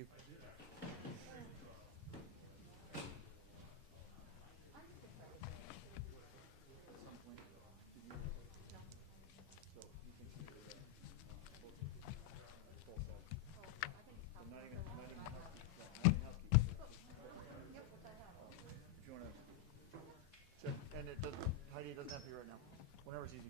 you. And it doesn't, Heidi, it doesn't have to be right now. Whenever it's easy.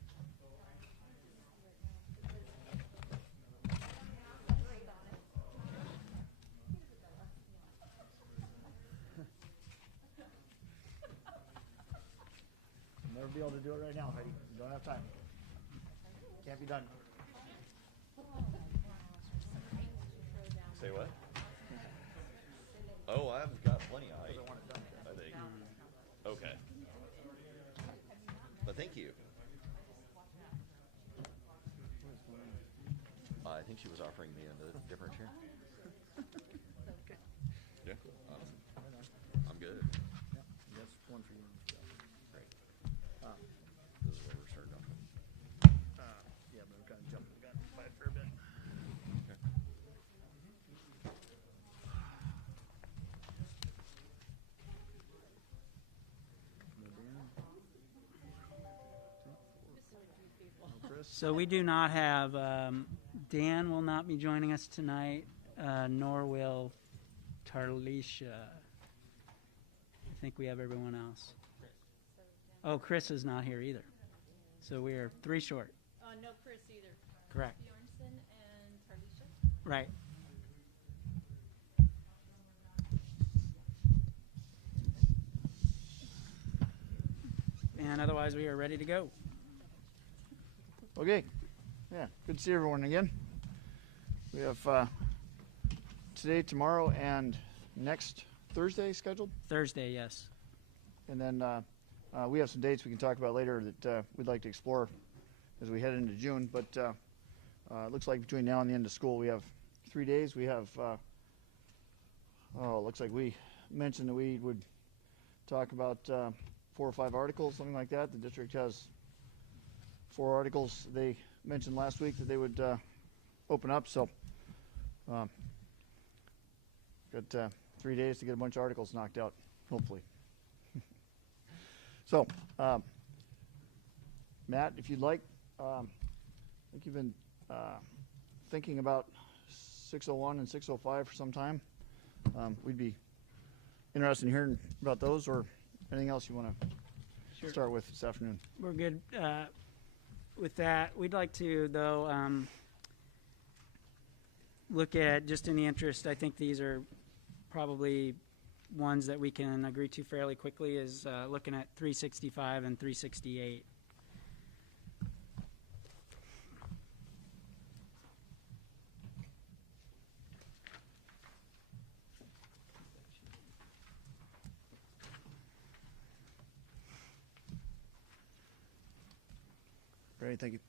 You'll never be able to do it right now, Heidi. You don't have time. Can't be done. Say what? Oh, I've got plenty of height, I want it done. I think. Okay. But thank you. I think she was offering me a different chair. Yeah, I'm good. Yeah, that's one for you. Great. Um, This is where we're starting off. yeah, but we've kind of jumped the gun by a fair bit. Okay. So we do not have, Dan will not be joining us tonight, nor will Tarlisha. I think we have everyone else. Oh, Chris is not here either. So we are 3 short. No Chris either. Correct. Bjornson and Tarlisha. Right. And otherwise we are ready to go. Okay. Yeah, good to see everyone again. We have today, tomorrow, and next Thursday scheduled. Thursday, yes. And then we have some dates we can talk about later that we'd like to explore as we head into June. But it looks like between now and the end of school, we have 3 days. We have, it looks like we mentioned that we would talk about 4 or 5 articles, something like that. The district has 4 articles they mentioned last week that they would open up. So got 3 days to get a bunch of articles knocked out, hopefully. So, Matt, if you'd like, I think you've been thinking about 601 and 605 for some time. We'd be interested in hearing about those or anything else you want to start with this afternoon. We're good with that. We'd like to, though, look at, just in the interest, I think these are probably ones that we can agree to fairly quickly, is looking at 365 and 368. Great, thank you.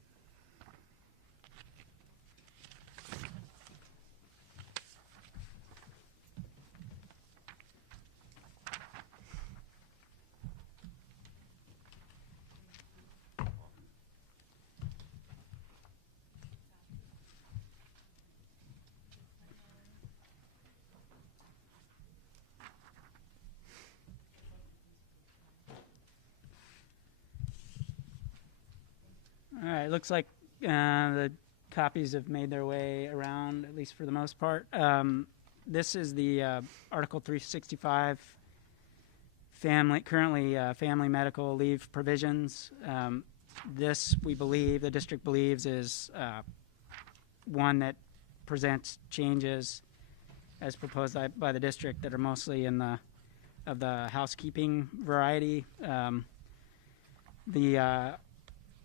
All right, looks like the copies have made their way around, at least for the most part. This is the Article 365 currently family medical leave provisions. This, we believe, the district believes, is one that presents changes as proposed by the district that are mostly in the housekeeping variety.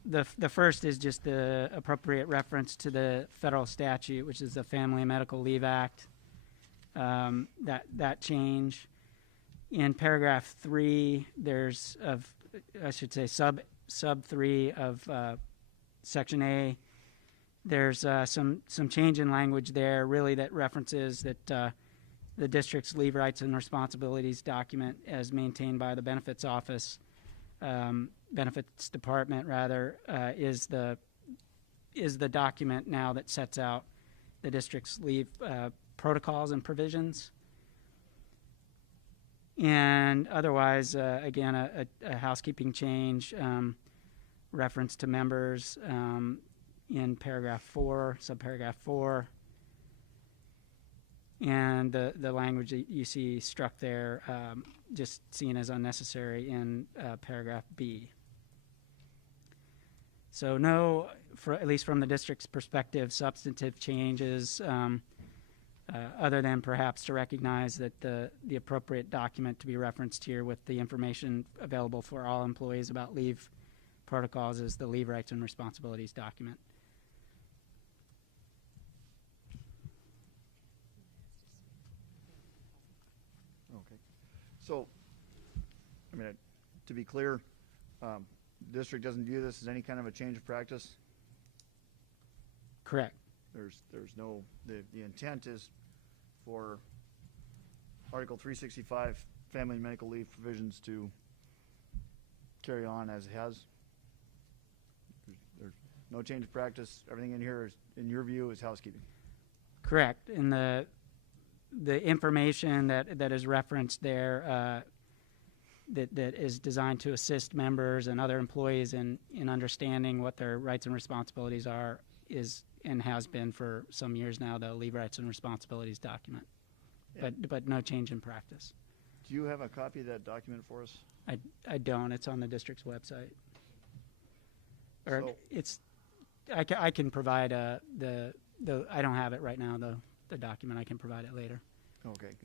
The first is just the appropriate reference to the federal statute, which is the Family and Medical Leave Act. That change. In paragraph 3, there's sub 3 of section A. There's some change in language there, really, that references that the district's leave rights and responsibilities document, as maintained by the benefits office. Benefits department rather is the document now that sets out the district's leave protocols and provisions. And otherwise, again, a housekeeping change, reference to members in paragraph 4, subparagraph 4. And the language that you see struck there, just seen as unnecessary in paragraph B. So no, at least from the district's perspective, substantive changes, other than perhaps to recognize that the appropriate document to be referenced here with the information available for all employees about leave protocols is the leave rights and responsibilities document. Okay. So, I mean, to be clear, the district doesn't view this as any kind of a change of practice. Correct. There's no, the intent is for Article 365 family and medical leave provisions to carry on as it has. There's no change of practice. Everything in here is, in your view, is housekeeping. Correct. And the information that is referenced there that is designed to assist members and other employees in understanding what their rights and responsibilities are is and has been for some years now the leave rights and responsibilities document. Yeah. But no change in practice. Do you have a copy of that document for us? I don't. It's on the district's website. Or So- it's I can provide the I don't have it right now, the document. I can provide it later. Okay.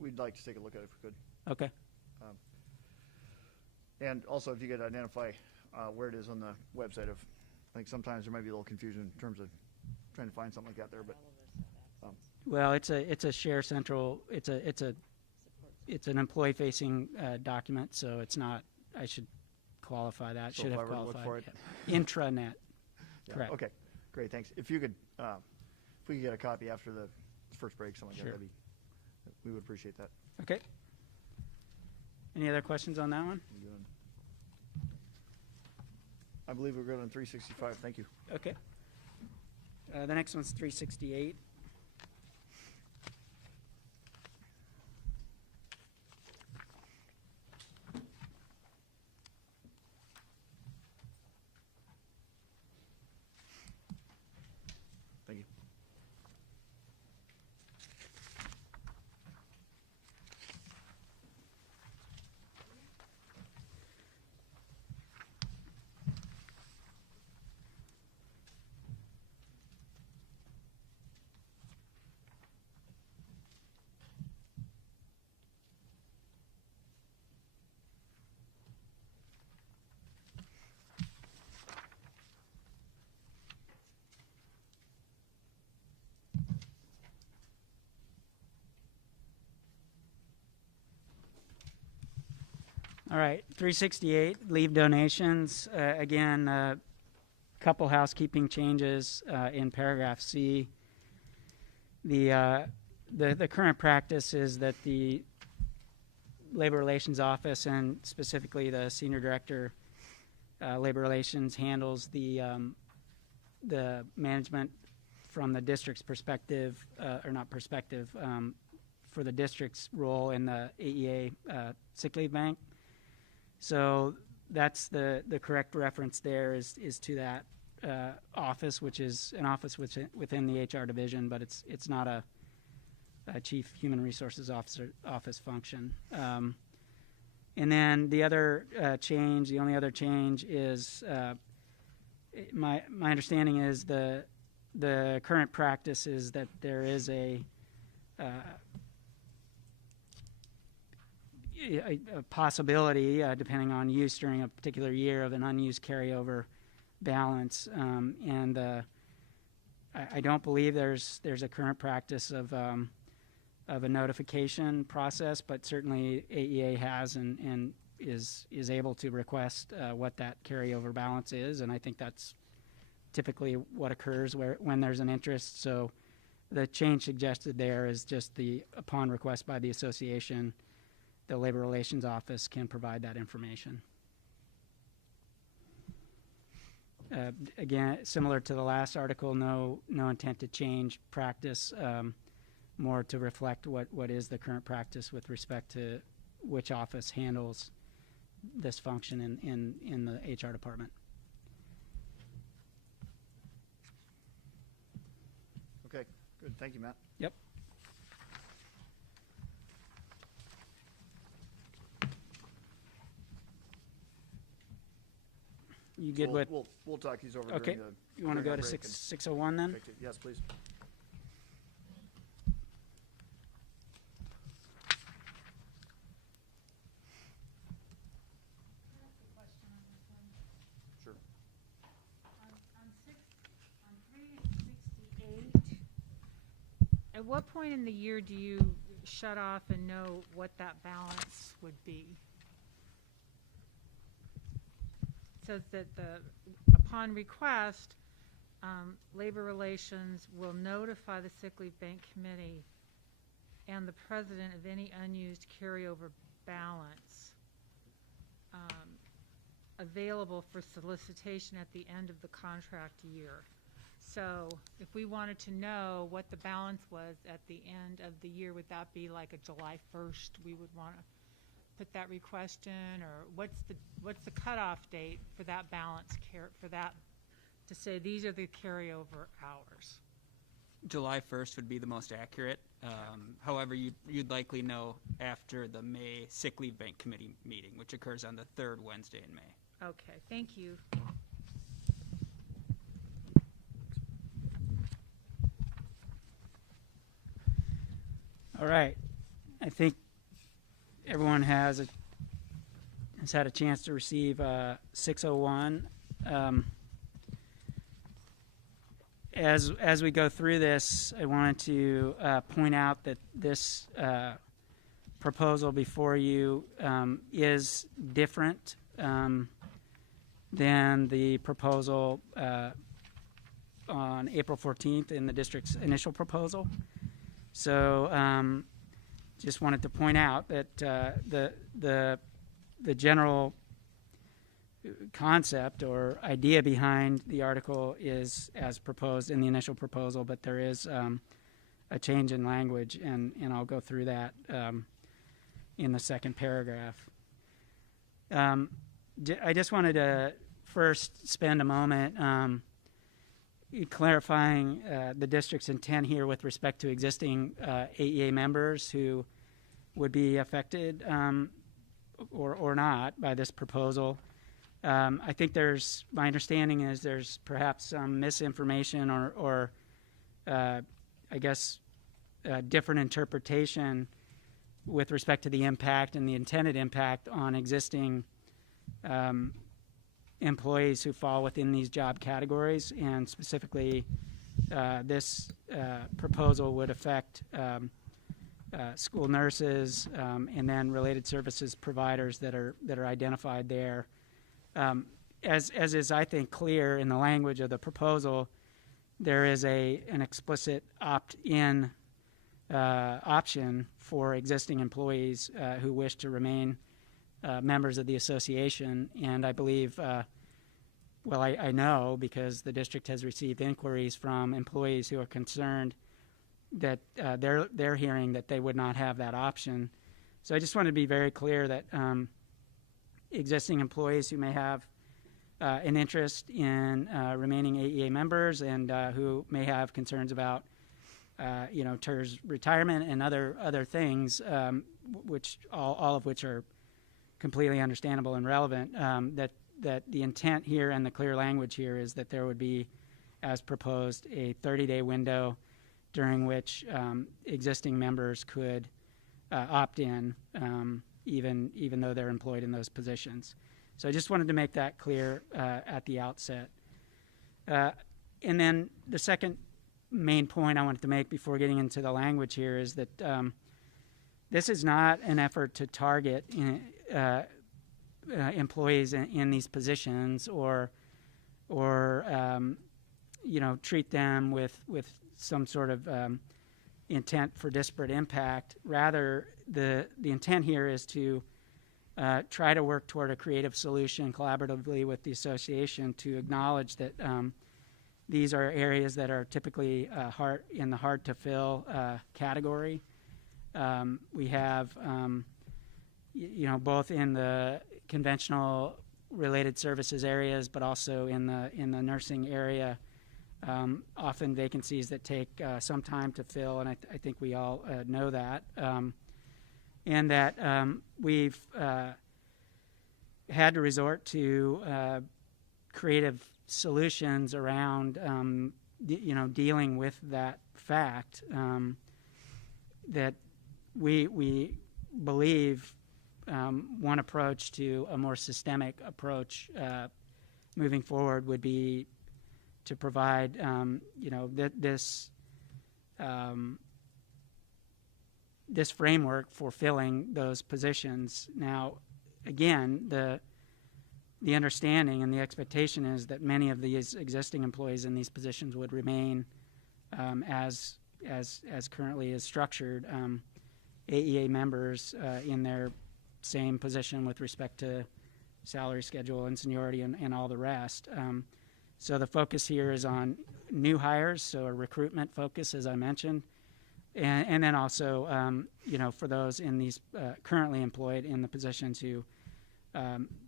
We'd like to take a look at it if we could. Okay. And also, if you could identify where it is on the website of, I think sometimes there might be a little confusion in terms of trying to find something like that there, but Well, it's a share central. It's an employee facing document, so it's not. I should qualify that. So Should if have I were to look qualified. for it? Yeah. Intranet. yeah. Correct. Okay, great, thanks. If you could, if we could get a copy after the first break, something like Sure. that, we would appreciate that. Okay. Any other questions on that one? You good? I believe we're good on 365. Thank you. Okay. The next one's 368. Thank you. All right, 368, leave donations. Again, a couple housekeeping changes in paragraph C. The current practice is that the Labor Relations Office and specifically the Senior Director, Labor Relations, handles the management from the district's perspective, or not perspective, for the district's role in the AEA sick leave bank. So that's the correct reference there is to that office, which is an office within the HR division, but it's not a Chief Human Resources Office function. And then the other change, the only other change is my understanding is the current practice is that there is a possibility, depending on use during a particular year, of an unused carryover balance, and I don't believe there's a current practice of a notification process, but certainly AEA has and is able to request what that carryover balance is, and I think that's typically what occurs when there's an interest. So the change suggested there is just upon request by the association, the Labor Relations Office can provide that information. Again, similar to the last article, no intent to change practice, more to reflect what is the current practice with respect to which office handles this function in the HR department. Okay, good. Thank you, Matt. Yep. You good with? We'll talk these over Okay. during the. You want to during go our to break 601 then? and- Yes, please. Sure. On 368, at what point in the year do you shut off and know what that balance would be? It says that upon request, Labor Relations will notify the Sick Leave Bank Committee and the president of any unused carryover balance available for solicitation at the end of the contract year. So if we wanted to know what the balance was at the end of the year, would that be like a July 1st we would want to put that request in, or what's the cutoff date for that balance for that to say these are the carryover hours? July 1st would be the most accurate. However, you'd likely know after the May Sick Leave Bank Committee meeting, which occurs on the third Wednesday in May. Okay, thank you. All right. I think everyone has had a chance to receive 601. As we go through this, I wanted to point out that this proposal before you is different than the proposal on April 14th in the district's initial proposal. So just wanted to point out that the general concept or idea behind the article is as proposed in the initial proposal, but there is a change in language, and I'll go through that in the second paragraph. I just wanted to first spend a moment clarifying the district's intent here with respect to existing AEA members who would be affected or not by this proposal. I think my understanding is there's perhaps some misinformation or I guess different interpretation with respect to the impact and the intended impact on existing employees who fall within these job categories, and specifically this proposal would affect school nurses and then related services providers that are identified there. As is, I think, clear in the language of the proposal, there is an explicit opt-in option for existing employees who wish to remain members of the association, and I believe, I know because the district has received inquiries from employees who are concerned that they're hearing that they would not have that option. So I just want to be very clear that existing employees who may have an interest in remaining AEA members and who may have concerns about TERS retirement and other things, which all of which are completely understandable and relevant, that the intent here and the clear language here is that there would be, as proposed, a 30-day window during which existing members could opt in, even though they're employed in those positions. So I just wanted to make that clear at the outset. And then the second main point I wanted to make before getting into the language here is that this is not an effort to target employees in these positions or treat them with some sort of intent for disparate impact. Rather, the intent here is to try to work toward a creative solution collaboratively with the association to acknowledge that these are areas that are typically in the hard to fill category. We have, both in the conventional related services areas, but also in the nursing area, often vacancies that take some time to fill, and I think we all know that. And that we've had to resort to creative solutions around, dealing with that fact that we believe one approach to a more systemic approach moving forward would be to provide, this framework for filling those positions. Now, again, the understanding and the expectation is that many of these existing employees in these positions would remain as currently is structured, AEA members in their same position with respect to salary schedule and seniority and all the rest. So the focus here is on new hires, so a recruitment focus, as I mentioned, and then also, for those in these currently employed in the positions who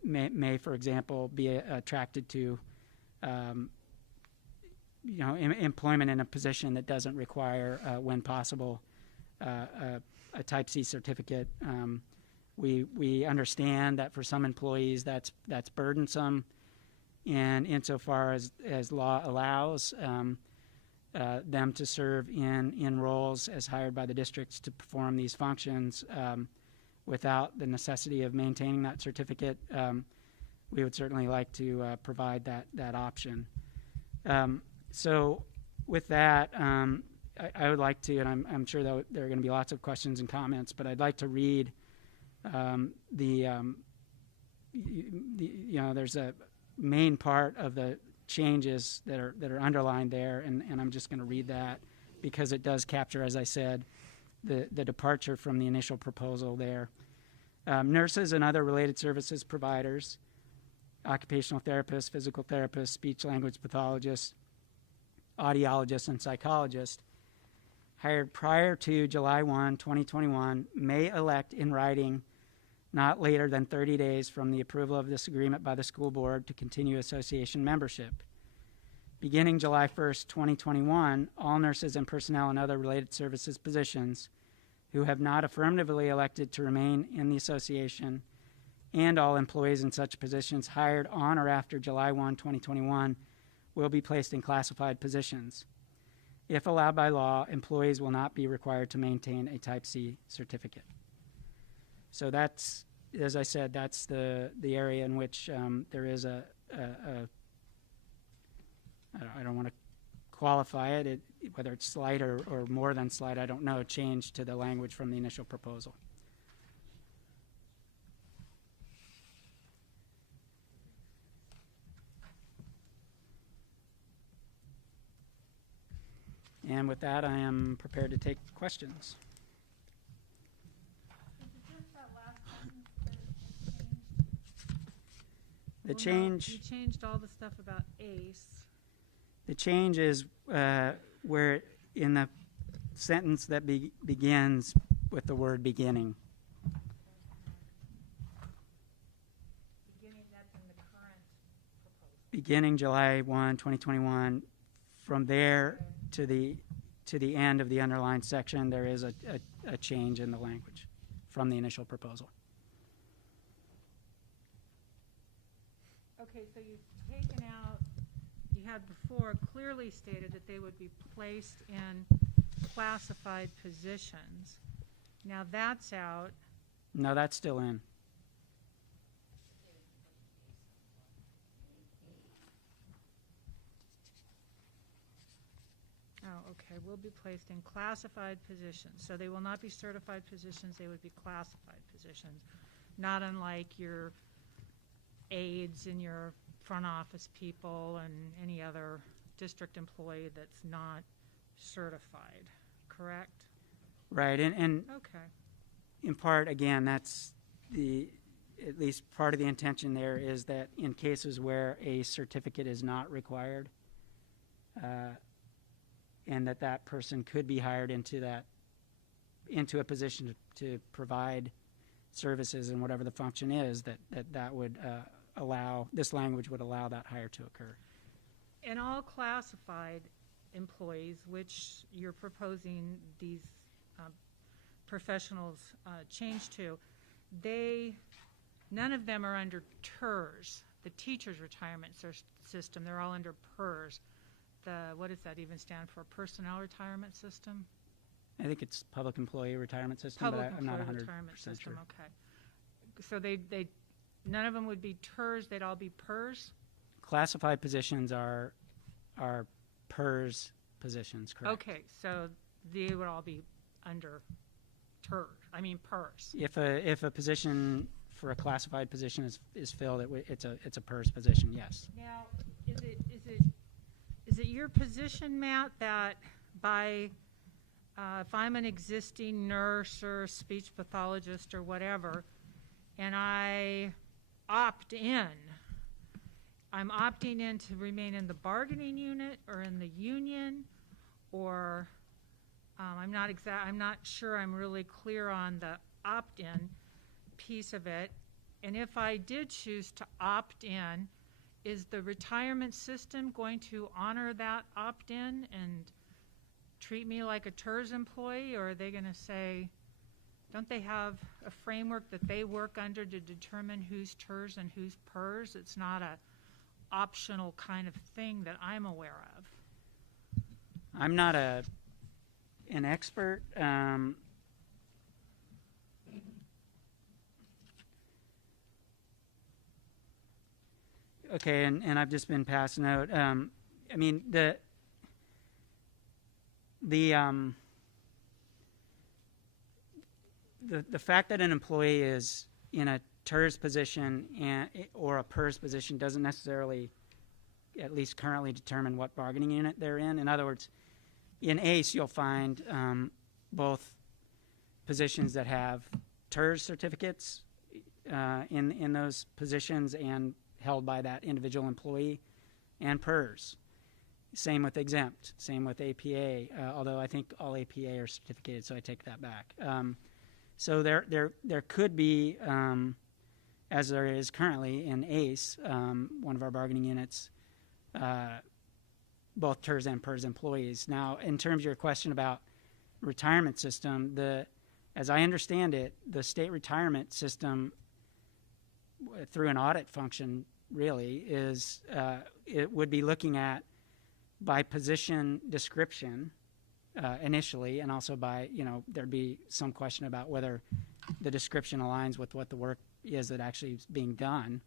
may, for example, be attracted to, employment in a position that doesn't require, when possible, a Type C certificate. We understand that for some employees that's burdensome, and insofar as law allows them to serve in roles as hired by the districts to perform these functions without the necessity of maintaining that certificate, we would certainly like to provide that option. So with that, I would like to, and I'm sure that there are going to be lots of questions and comments, but I'd like to read there's a main part of the changes that are underlined there, and I'm just going to read that because it does capture, as I said, the departure from the initial proposal there. Nurses and other related services providers, occupational therapists, physical therapists, speech language pathologists, audiologists, and psychologists hired prior to July 1, 2021 may elect in writing not later than 30 days from the approval of this agreement by the school board to continue association membership. Beginning July 1st, 2021, all nurses and personnel in other related services positions who have not affirmatively elected to remain in the association and all employees in such positions hired on or after July 1, 2021 will be placed in classified positions. If allowed by law, employees will not be required to maintain a Type C certificate. So that's, as I said, that's the area in which there is I don't want to qualify it, whether it's slight or more than slight, I don't know, change to the language from the initial proposal. And with that, I am prepared to take questions. The change. You changed all the stuff about ACE. The change is where in the sentence that begins with the word beginning. Beginning, that's in the current proposal. Beginning July 1, 2021, from there to the end of the underlined section, there is a change in the language from the initial proposal. Okay, so you've taken out, you had before clearly stated that they would be placed in classified positions. Now that's out. No, that's still in. Oh, okay, will be placed in classified positions. So they will not be certified positions, they would be classified positions. Not unlike your aides and your front office people and any other district employee that's not certified, correct? Right, and Okay. in part, again, that's at least part of the intention there is that in cases where a certificate is not required, and that person could be hired into a position to provide services and whatever the function is, that would allow, this language would allow that hire to occur. And all classified employees, which you're proposing these professionals change to, none of them are under TERS, the teacher's retirement system. They're all under PERS. What does that even stand for? Personnel retirement system? I think it's Public Employee Retirement System, Public but I'm not Employee 100% Retirement System, sure. okay. So they none of them would be TERS, they'd all be PERS? Classified positions are PERS positions, correct? Okay, so they would all be under PERS. If a position for a classified position is filled, it's a PERS position, yes. Now, is it your position, Matt, that if I'm an existing nurse or speech pathologist or whatever, and I opt in, I'm opting in to remain in the bargaining unit or in the union, or I'm not sure I'm really clear on the opt-in piece of it. And if I did choose to opt in, is the retirement system going to honor that opt-in and treat me like a TERS employee, or are they going to say, don't they have a framework that they work under to determine who's TERS and who's PERS? It's not a optional kind of thing that I'm aware of. I'm not an expert. Okay, and I've just been passed a note. I mean, the fact that an employee is in a TERS position or a PERS position doesn't necessarily, at least currently, determine what bargaining unit they're in. In other words, in ACE, you'll find both positions that have TERS certificates in those positions and held by that individual employee, and PERS. Same with exempt, same with APA, although I think all APA are certificated, so I take that back. So there could be, as there is currently in ACE, one of our bargaining units, both TERS and PERS employees. Now, in terms of your question about retirement system, as I understand it, the state retirement system, through an audit function, really, it would be looking at by position description initially, and also by, there'd be some question about whether the description aligns with what the work is that actually is being done.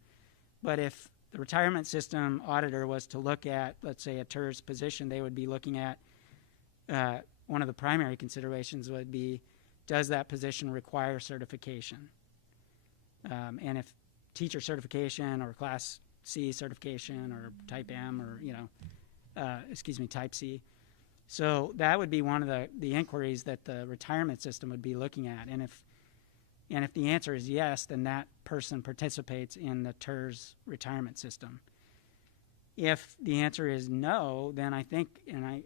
But if the retirement system auditor was to look at, let's say, a TERS position, they would be looking at one of the primary considerations would be, does that position require certification? And if teacher certification or Class C certification or Type M or, Type C. So that would be one of the inquiries that the retirement system would be looking at. And if the answer is yes, then that person participates in the TERS retirement system. If the answer is no, then I think, and I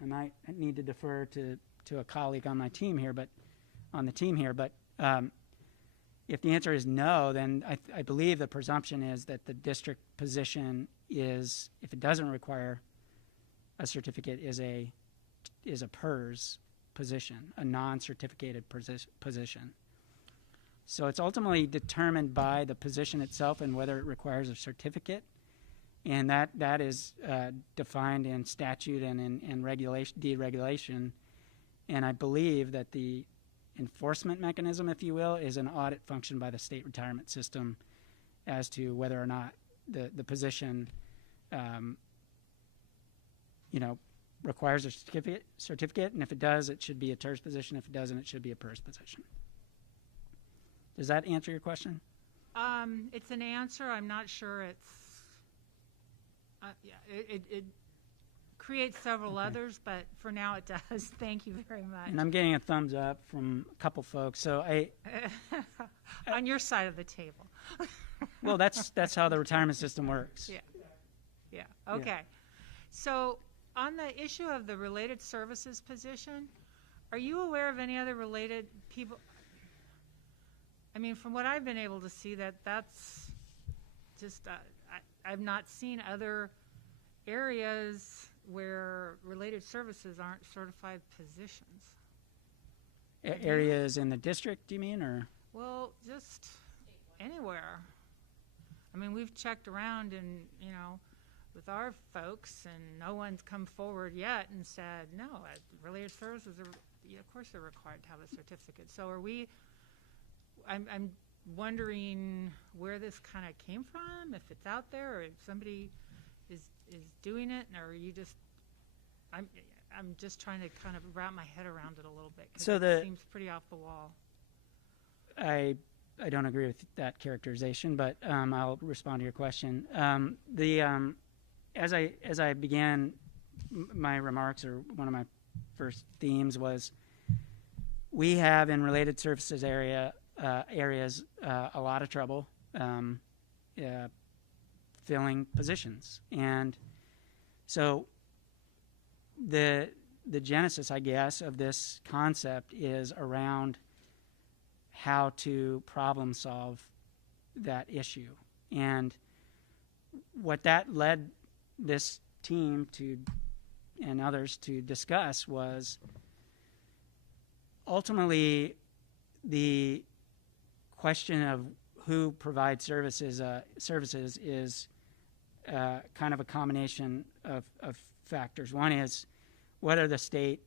might need to defer to a colleague on my team here, but if the answer is no, then I believe the presumption is that the district position is, if it doesn't require a certificate, is a PERS position, a non-certificated position. So it's ultimately determined by the position itself and whether it requires a certificate, and that is defined in statute and in regulation, deregulation. And I believe that the enforcement mechanism, if you will, is an audit function by the state retirement system as to whether or not the position, requires a certificate, and if it does, it should be a TERS position. If it doesn't, it should be a PERS position. Does that answer your question? It's an answer. I'm not sure it's. It create several others, but for now it does. Thank you very much. And I'm getting a thumbs up from a couple folks. So On your side of the table. well, that's how the retirement system works. Yeah. Yeah, okay. So on the issue of the related services position, are you aware of any other related people? I mean, from what I've been able to see, that's just, I've not seen other areas where related services aren't certified positions. Areas in the district, do you mean, or? Well, just anywhere. I mean, we've checked around and, with our folks, and no one's come forward yet and said, no, related services are, of course they're required to have a certificate. So I'm wondering where this kind of came from, if it's out there, or if somebody is doing it, or are you just, I'm just trying to kind of wrap my head around it a little bit, because it seems pretty off the wall. I don't agree with that characterization, but I'll respond to your question. As I began my remarks, or one of my first themes was, we have in related services areas a lot of trouble filling positions, and so the genesis, I guess, of this concept is around how to problem solve that issue. And what that led this team to, and others, to discuss was ultimately the question of who provides services is kind of a combination of factors. One is, what are the state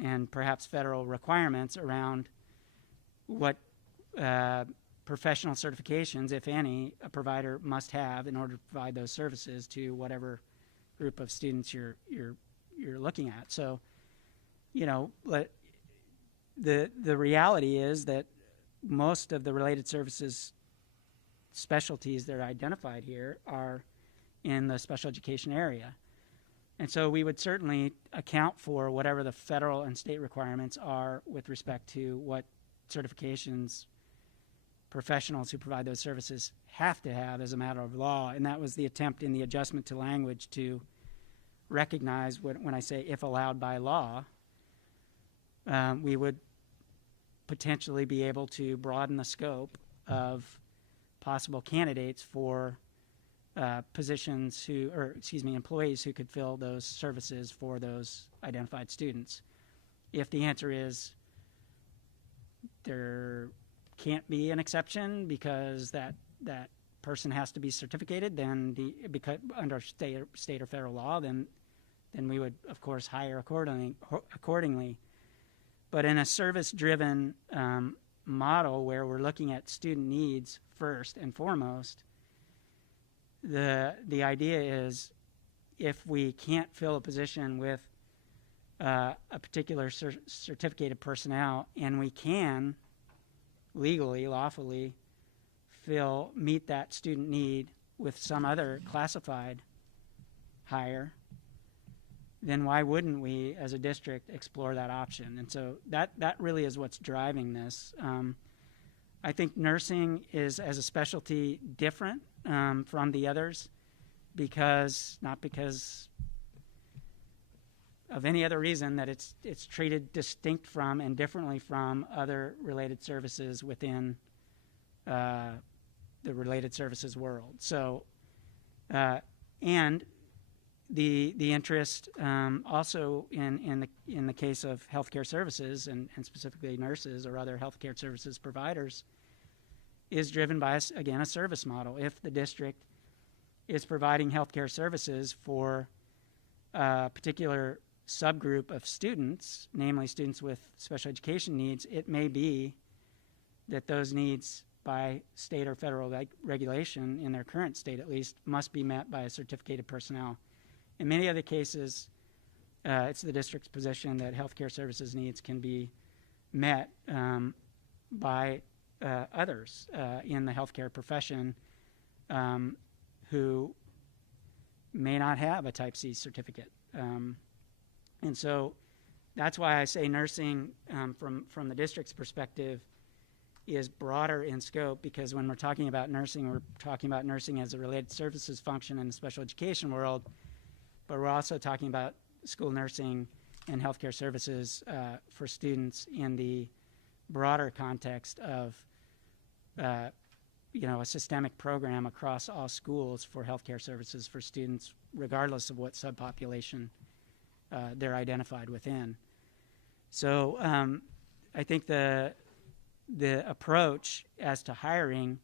and perhaps federal requirements around what professional certifications, if any, a provider must have in order to provide those services to whatever group of students you're looking at. So, the reality is that most of the related services specialties that are identified here are in the special education area. And so we would certainly account for whatever the federal and state requirements are with respect to what certifications professionals who provide those services have to have as a matter of law. And that was the attempt in the adjustment to language to recognize when I say if allowed by law, we would potentially be able to broaden the scope of possible candidates for positions employees who could fill those services for those identified students. If the answer is there can't be an exception because that person has to be certificated, then because under state or federal law, then we would of course hire accordingly. But in a service-driven model where we're looking at student needs first and foremost, the idea is if we can't fill a position with a particular certificated personnel, and we can legally, lawfully meet that student need with some other classified hire, then why wouldn't we as a district explore that option? And so that really is what's driving this. I think nursing is, as a specialty, different from the others not because of any other reason, that it's treated distinct from and differently from other related services within the related services world. So, and the interest also in the case of healthcare services and specifically nurses or other healthcare services providers is driven by, again, a service model. If the district is providing healthcare services for a particular subgroup of students, namely students with special education needs, it may be that those needs by state or federal regulation, in their current state at least, must be met by a certificated personnel. In many other cases, it's the district's position that healthcare services needs can be met by others in the healthcare profession who may not have a Type C certificate. And so that's why I say nursing, from the district's perspective, is broader in scope, because when we're talking about nursing as a related services function in the special education world, but we're also talking about school nursing and healthcare services for students in the broader context of a systemic program across all schools for healthcare services for students, regardless of what subpopulation they're identified within. So I think the approach as to hiring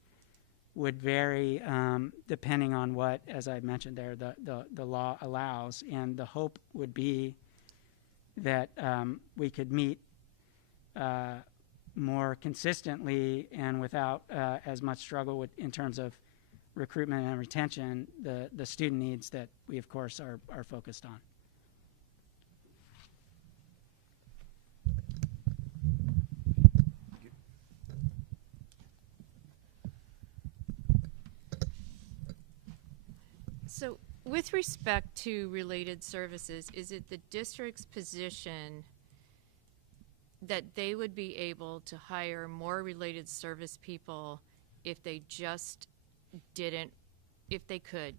would vary depending on what, as I mentioned there, the law allows. And the hope would be that we could meet more consistently and without as much struggle in terms of recruitment and retention, the student needs that we, of course, are focused on. So with respect to related services, is it the district's position that they would be able to hire more related service people if they could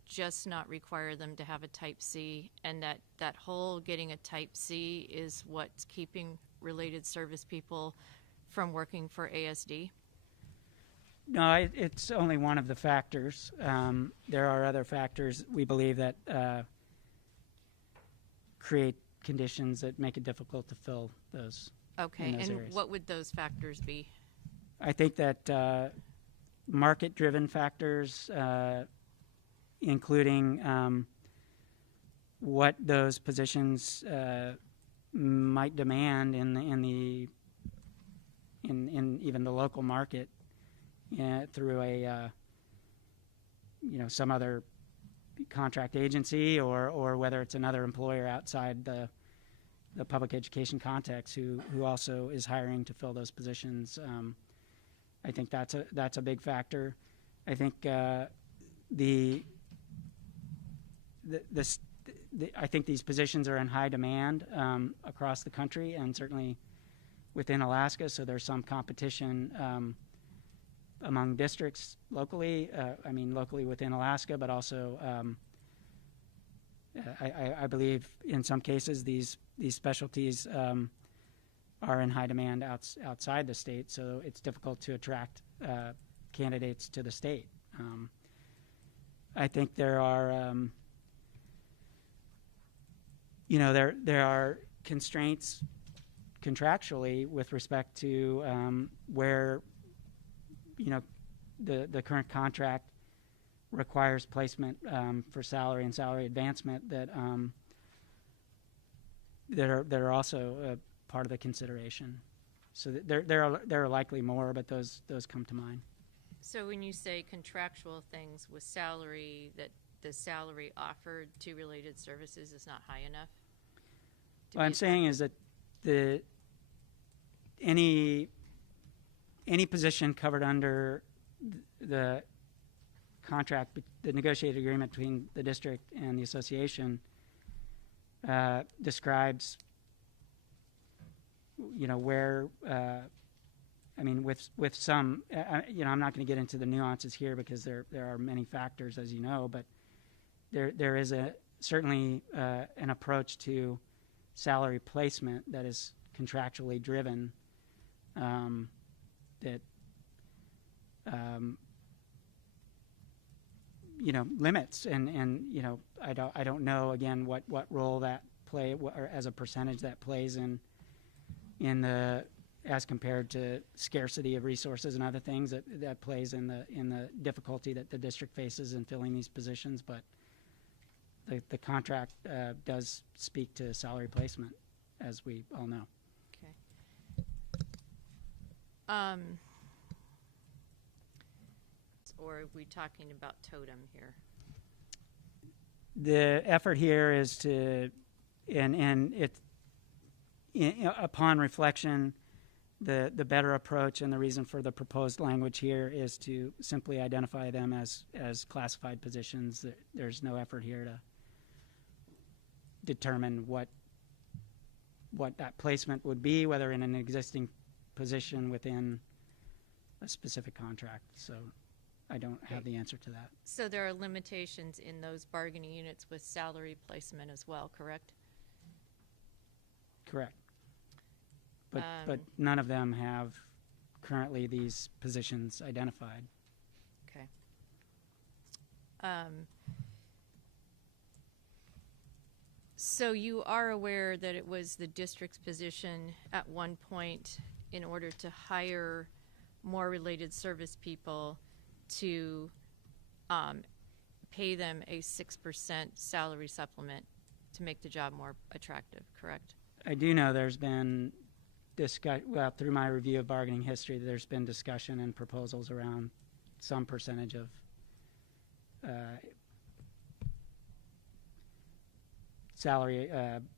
just not require them to have a Type C, and that whole getting a Type C is what's keeping related service people from working for ASD? No, it's only one of the factors. There are other factors we believe that create conditions that make it difficult to fill those. Okay, in those and areas. what would those factors be? I think that market-driven factors, including what those positions might demand in even the local market, through some other contract agency, or whether it's another employer outside the public education context who also is hiring to fill those positions. I think that's a big factor. I think I think these positions are in high demand across the country, and certainly within Alaska. So there's some competition among districts locally. Locally within Alaska, but also I believe in some cases these specialties are in high demand outside the state, so it's difficult to attract candidates to the state. I think there are there are constraints contractually with respect to where the current contract requires placement for salary and salary advancement that are also part of the consideration. So there are likely more, but those come to mind. So when you say contractual things with salary, that the salary offered to related services is not high enough? What I'm saying is that any position covered under the contract, the negotiated agreement between the district and the association, describes, where, with some, I'm not going to get into the nuances here because there are many factors, as you know, but there is certainly an approach to salary placement that is contractually driven, that limits, and I don't know again what role that or as a percentage that plays in the, as compared to scarcity of resources and other things that plays in the difficulty that the district faces in filling these positions. But the contract does speak to salary placement, as we all know. Okay. Or are we talking about totem here? The effort here is to, upon reflection, the better approach and the reason for the proposed language here is to simply identify them as classified positions. There's no effort here determine what that placement would be, whether in an existing position within a specific contract. So I don't have the answer to that. So there are limitations in those bargaining units with salary placement as well, correct? Correct. But none of them have currently these positions identified. Okay. So you are aware that it was the district's position at one point, in order to hire more related service people, to pay them a 6% salary supplement to make the job more attractive, correct? I do know there's been through my review of bargaining history, there's been discussion and proposals around some percentage of salary,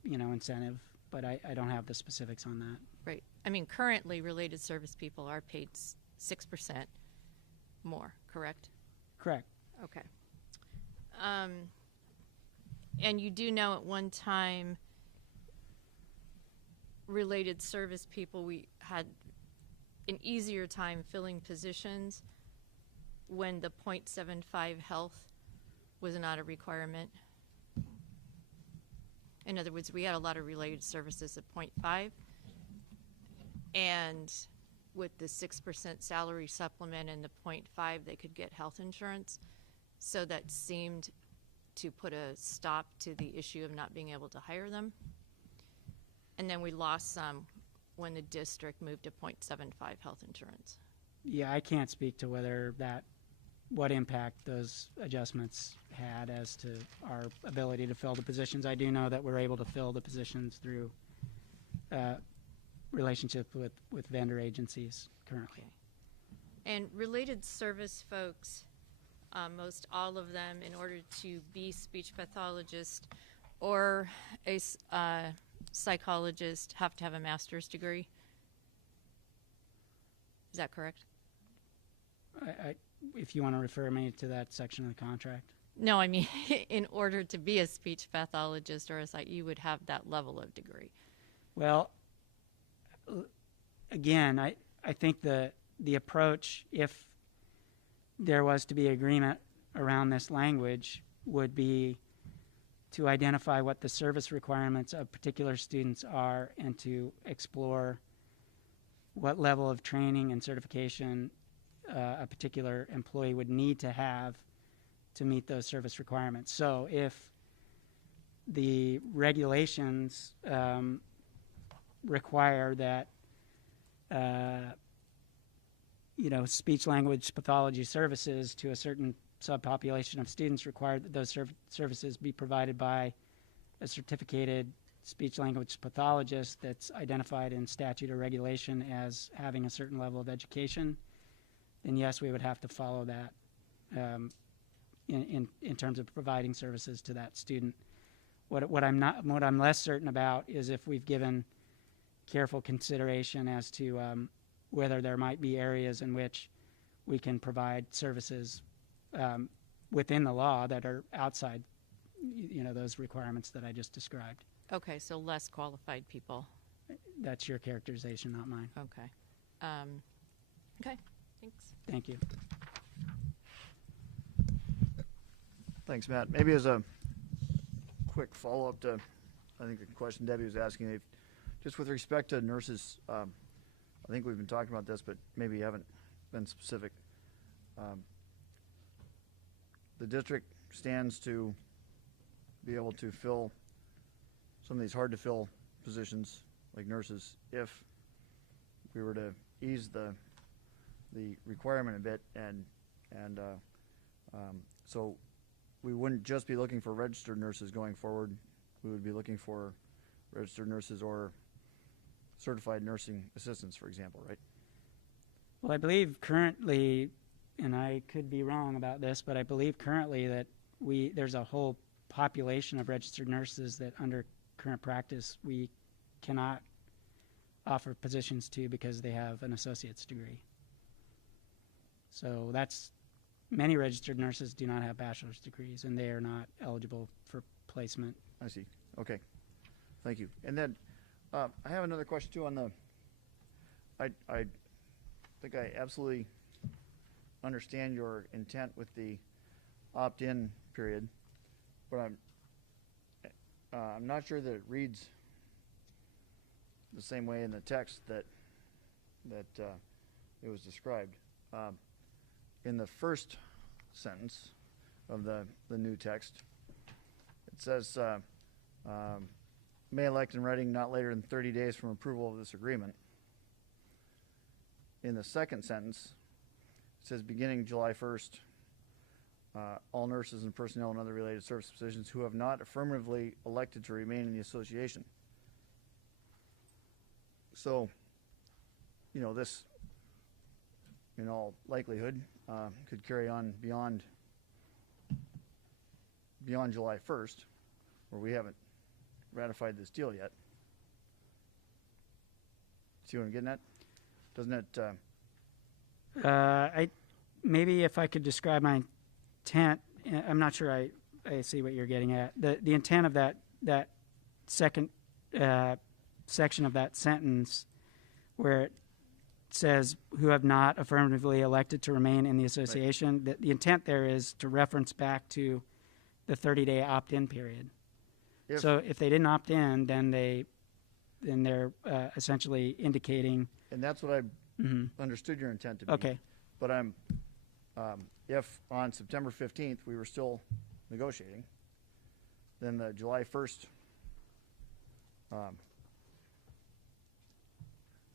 incentive, but I don't have the specifics on that. Right. I mean, currently, related service people are paid 6% more, correct? Correct. Okay. And you do know at one time, related service people, we had an easier time filling positions when the .75 health was not a requirement. In other words, we had a lot of related services at .5, and with the 6% salary supplement and the .5, they could get health insurance. So that seemed to put a stop to the issue of not being able to hire them. And then we lost some when the district moved to .75 health insurance. Yeah, I can't speak to what impact those adjustments had as to our ability to fill the positions. I do know that we're able to fill the positions through relationship with vendor agencies currently. Okay. And related service folks, most all of them, in order to be speech pathologist or a psychologist, have to have a master's degree. Is that correct? If you want to refer me to that section of the contract. No, I mean, in order to be a speech pathologist or a psych, you would have that level of degree. Well, again, I think the approach, if there was to be agreement around this language, would be to identify what the service requirements of particular students are and to explore what level of training and certification a particular employee would need to have to meet those service requirements. So if the regulations require that speech language pathology services to a certain subpopulation of students require that those services be provided by a certificated speech language pathologist that's identified in statute or regulation as having a certain level of education, then yes, we would have to follow that in terms of providing services to that student. What I'm less certain about is if we've given careful consideration as to whether there might be areas in which we can provide services within the law that are outside, those requirements that I just described. Okay, so less qualified people. That's your characterization, not mine. Okay. Okay, thanks. Thank you. Thanks, Matt. Maybe as a quick follow-up to, I think, the question Debbie was asking, just with respect to nurses, I think we've been talking about this, but maybe you haven't been specific. The district stands to be able to fill some of these hard-to-fill positions, like nurses, if we were to ease the requirement a bit, and so we wouldn't just be looking for registered nurses going forward. We would be looking for registered nurses or certified nursing assistants, for example, right? Well, I believe currently, and I could be wrong about this, but I believe currently that there's a whole population of registered nurses that under current practice we cannot offer positions to because they have an associate's degree. So many registered nurses do not have bachelor's degrees, and they are not eligible for placement. I see. Okay, thank you. And then I have another question too on the. I think I absolutely understand your intent with the opt-in period, but I'm not sure that it reads the same way in the text that it was described. In the first sentence of the new text, it says, may elect in writing not later than 30 days from approval of this agreement. In the second sentence, it says beginning July 1st, all nurses and personnel and other related service positions who have not affirmatively elected to remain in the association. So, this, in all likelihood, could carry on beyond July 1st, where we haven't ratified this deal yet. See what I'm getting at? Doesn't it? Maybe if I could describe my intent, I'm not sure I see what you're getting at. The intent of that second section of that sentence, where it says who have not affirmatively elected to remain in the association, right. The intent there is to reference back to the 30-day opt-in period. So if they didn't opt in, then they're essentially indicating. And that's what I understood your intent to be. Okay. But if on September 15th we were still negotiating, then the July 1st,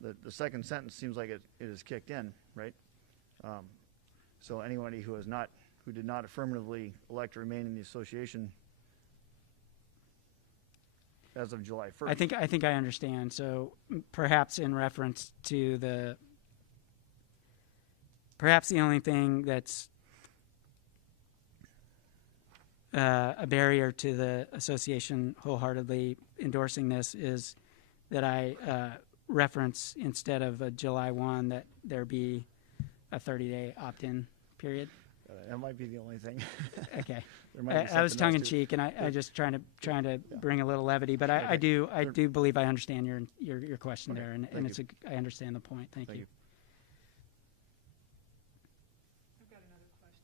the second sentence seems like it is kicked in, right? So anybody who did not affirmatively elect to remain in the association as of July 1st. I think I understand. So perhaps in reference to perhaps the only thing that's a barrier to the association wholeheartedly endorsing this is that I reference, instead of a July 1, that there be a 30-day opt-in period. That might be the only thing. Okay. I was tongue in cheek, and I just trying to bring a little levity, but I do believe I understand your question there, and I understand the point. Thank you. I've got another question.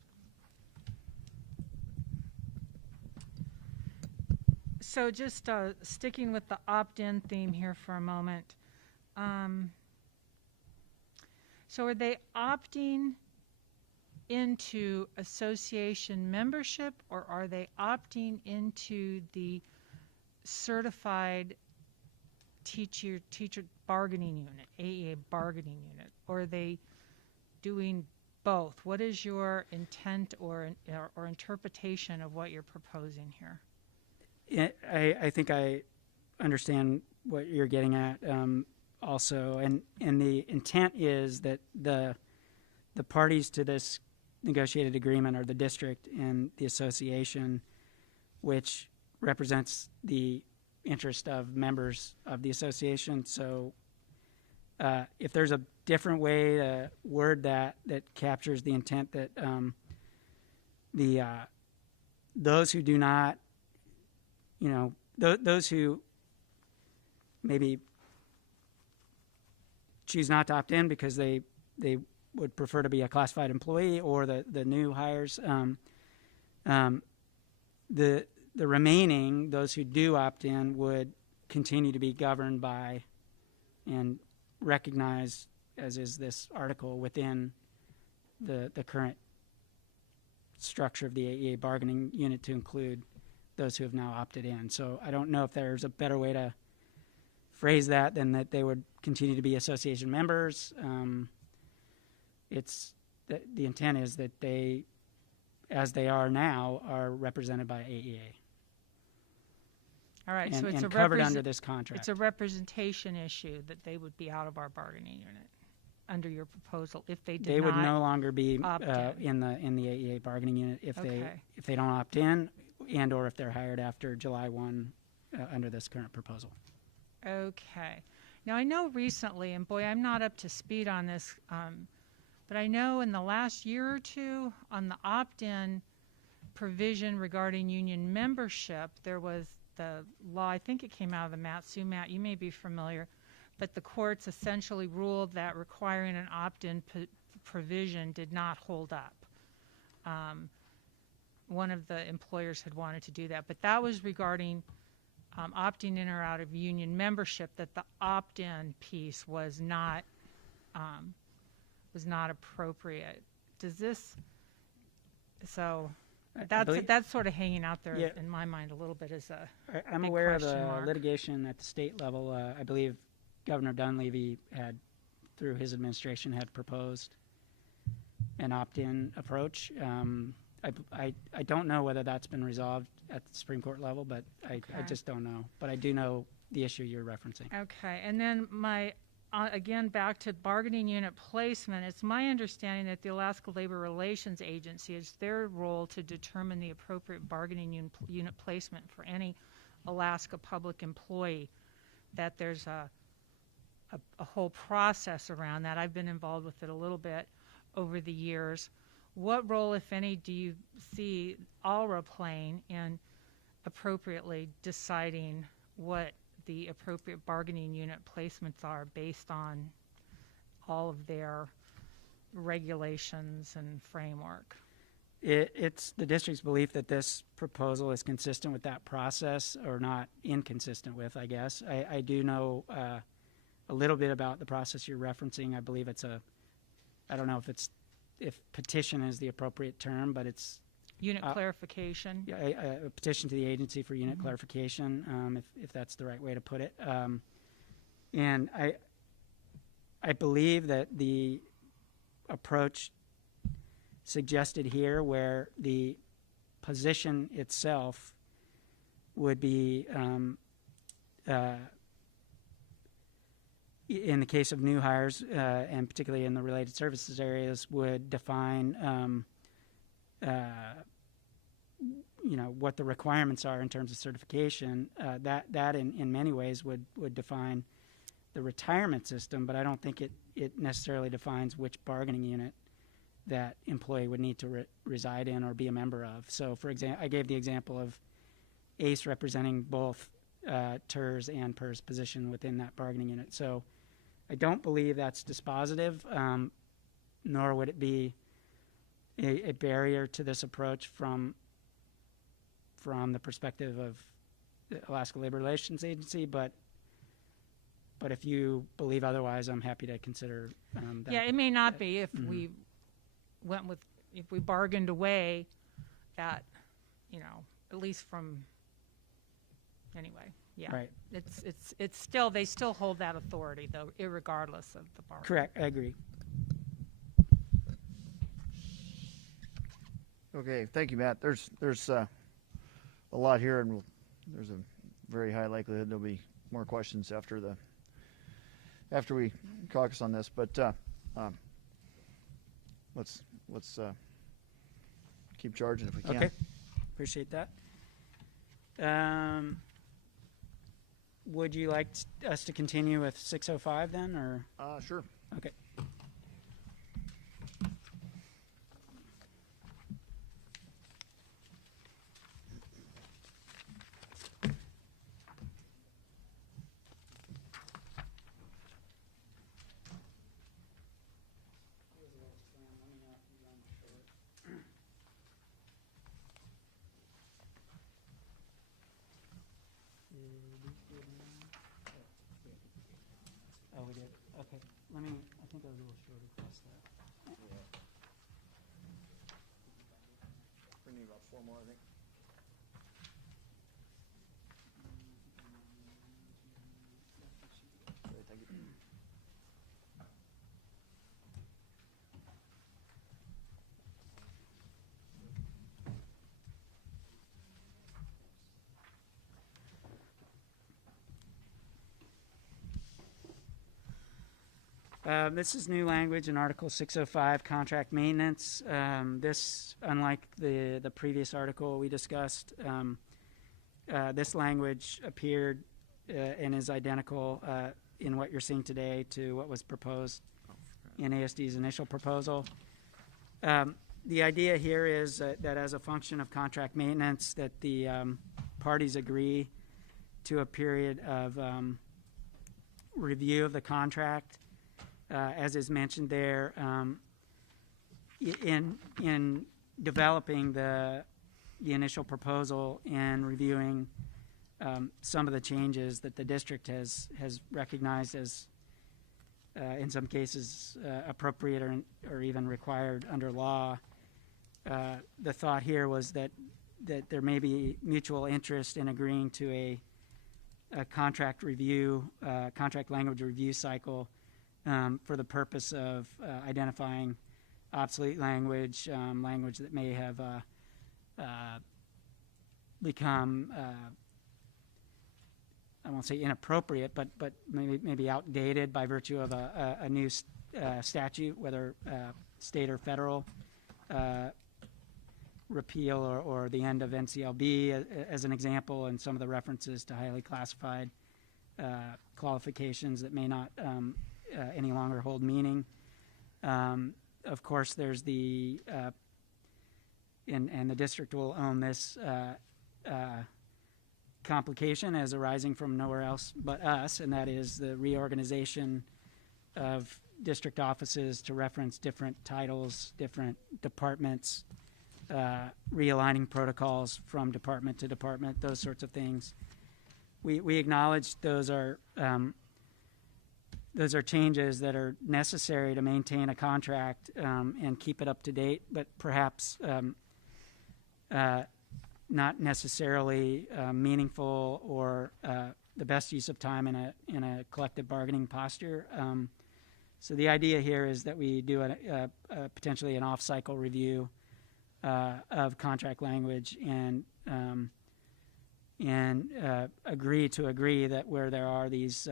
So just sticking with the opt-in theme here for a moment. So are they opting into association membership, or are they opting into the certified teacher bargaining unit, AEA bargaining unit, or are they doing both? What is your intent or interpretation of what you're proposing here? I think I understand what you're getting at also, and the intent is that the parties to this negotiated agreement are the district and the association, which represents the interest of members of the association. So if there's a different way to word that captures the intent that those who do not, those who maybe choose not to opt in because they would prefer to be a classified employee, or the new hires, the remaining, those who do opt in, would continue to be governed by and recognized, as is this article, within the current structure of the AEA bargaining unit, to include those who have now opted in. So I don't know if there's a better way to phrase that than that they would continue to be association members. The intent is that they, as they are now, are represented by AEA. All right, and, so it's and covered under this contract. It's a representation issue that they would be out of our bargaining unit under your proposal if they did not. They would no longer be in in the AEA bargaining unit if they don't opt in, and or if they're hired after July 1 under this current proposal. Okay. Now I know recently, and boy, I'm not up to speed on this, but I know in the last year or two on the opt-in provision regarding union membership, there was the law, I think it came out of the Matsu. Matt, you may be familiar, but the courts essentially ruled that requiring an opt-in provision did not hold up. One of the employers had wanted to do that, but that was regarding opting in or out of union membership, that the opt-in piece was not appropriate. Does this, so that's sort of hanging out there Yeah. in my mind a little bit as a I'm big aware of question the mark. litigation at the state level. I believe Governor Dunleavy had, through his administration, had proposed an opt-in approach. I don't know whether that's been resolved at the Supreme Court level, but I Okay. just don't know. But I do know the issue you're referencing. Okay, and then again, back to bargaining unit placement, it's my understanding that the Alaska Labor Relations Agency, is their role to determine the appropriate bargaining unit placement for any Alaska public employee, that there's a whole process around that. I've been involved with it a little bit over the years. What role, if any, do you see ALRA playing in appropriately deciding what the appropriate bargaining unit placements are based on all of their regulations and framework? It's the district's belief that this proposal is consistent with that process, or not inconsistent with, I guess. I do know a little bit about the process you're referencing. I believe I don't know if petition is the appropriate term, but it's Unit clarification? a petition to the agency for unit clarification, if that's the right way to put it. And I believe that the approach suggested here, where the position itself would be, in the case of new hires, and particularly in the related services areas, would define what the requirements are in terms of certification. That in many ways would define the retirement system, but I don't think it necessarily defines which bargaining unit that employee would need to reside in or be a member of. So, for example, I gave the example of ACE representing both TERS and PERS position within that bargaining unit. So I don't believe that's dispositive, nor would it be a barrier to this approach from the perspective of the Alaska Labor Relations Agency. But if you believe otherwise, I'm happy to consider that. Yeah, it may not be if we if we bargained away that, at least from, anyway, yeah. Right. It's still, they still hold that authority, though, irregardless of the bargain. Correct. I agree. Okay, thank you, Matt. There's a lot here, and there's a very high likelihood there'll be more questions after we caucus on this. But let's keep charging if we can. Okay. Appreciate that. Would you like us to continue with 605 then, or? Sure. Okay. Oh, we did. Okay. I think I was a little short across that. We need about 4 more, I think. Great, thank you. This is new language in Article 605, contract maintenance. This, unlike the previous article we discussed, this language appeared and is identical in what you're seeing today to what was proposed in ASD's initial proposal. The idea here is that as a function of contract maintenance, that the parties agree to a period of review of the contract, as is mentioned there, in developing the initial proposal and reviewing some of the changes that the district has recognized as, in some cases, appropriate or even required under law. The thought here was that there may be mutual interest in agreeing to a contract review, contract language review cycle for the purpose of identifying obsolete language, language that may have become, I won't say inappropriate, but maybe outdated by virtue of a new statute, whether state or federal, repeal or the end of NCLB as an example, and some of the references to highly classified qualifications that may not any longer hold meaning. Of course, there's the and the district will own this complication as arising from nowhere else but us, and that is the reorganization of district offices to reference different titles, different departments, realigning protocols from department to department, those sorts of things. We acknowledge those are changes that are necessary to maintain a contract and keep it up to date, but perhaps not necessarily meaningful or the best use of time in a collective bargaining posture. So the idea here is that we do potentially an off-cycle review of contract language and agree that where there are these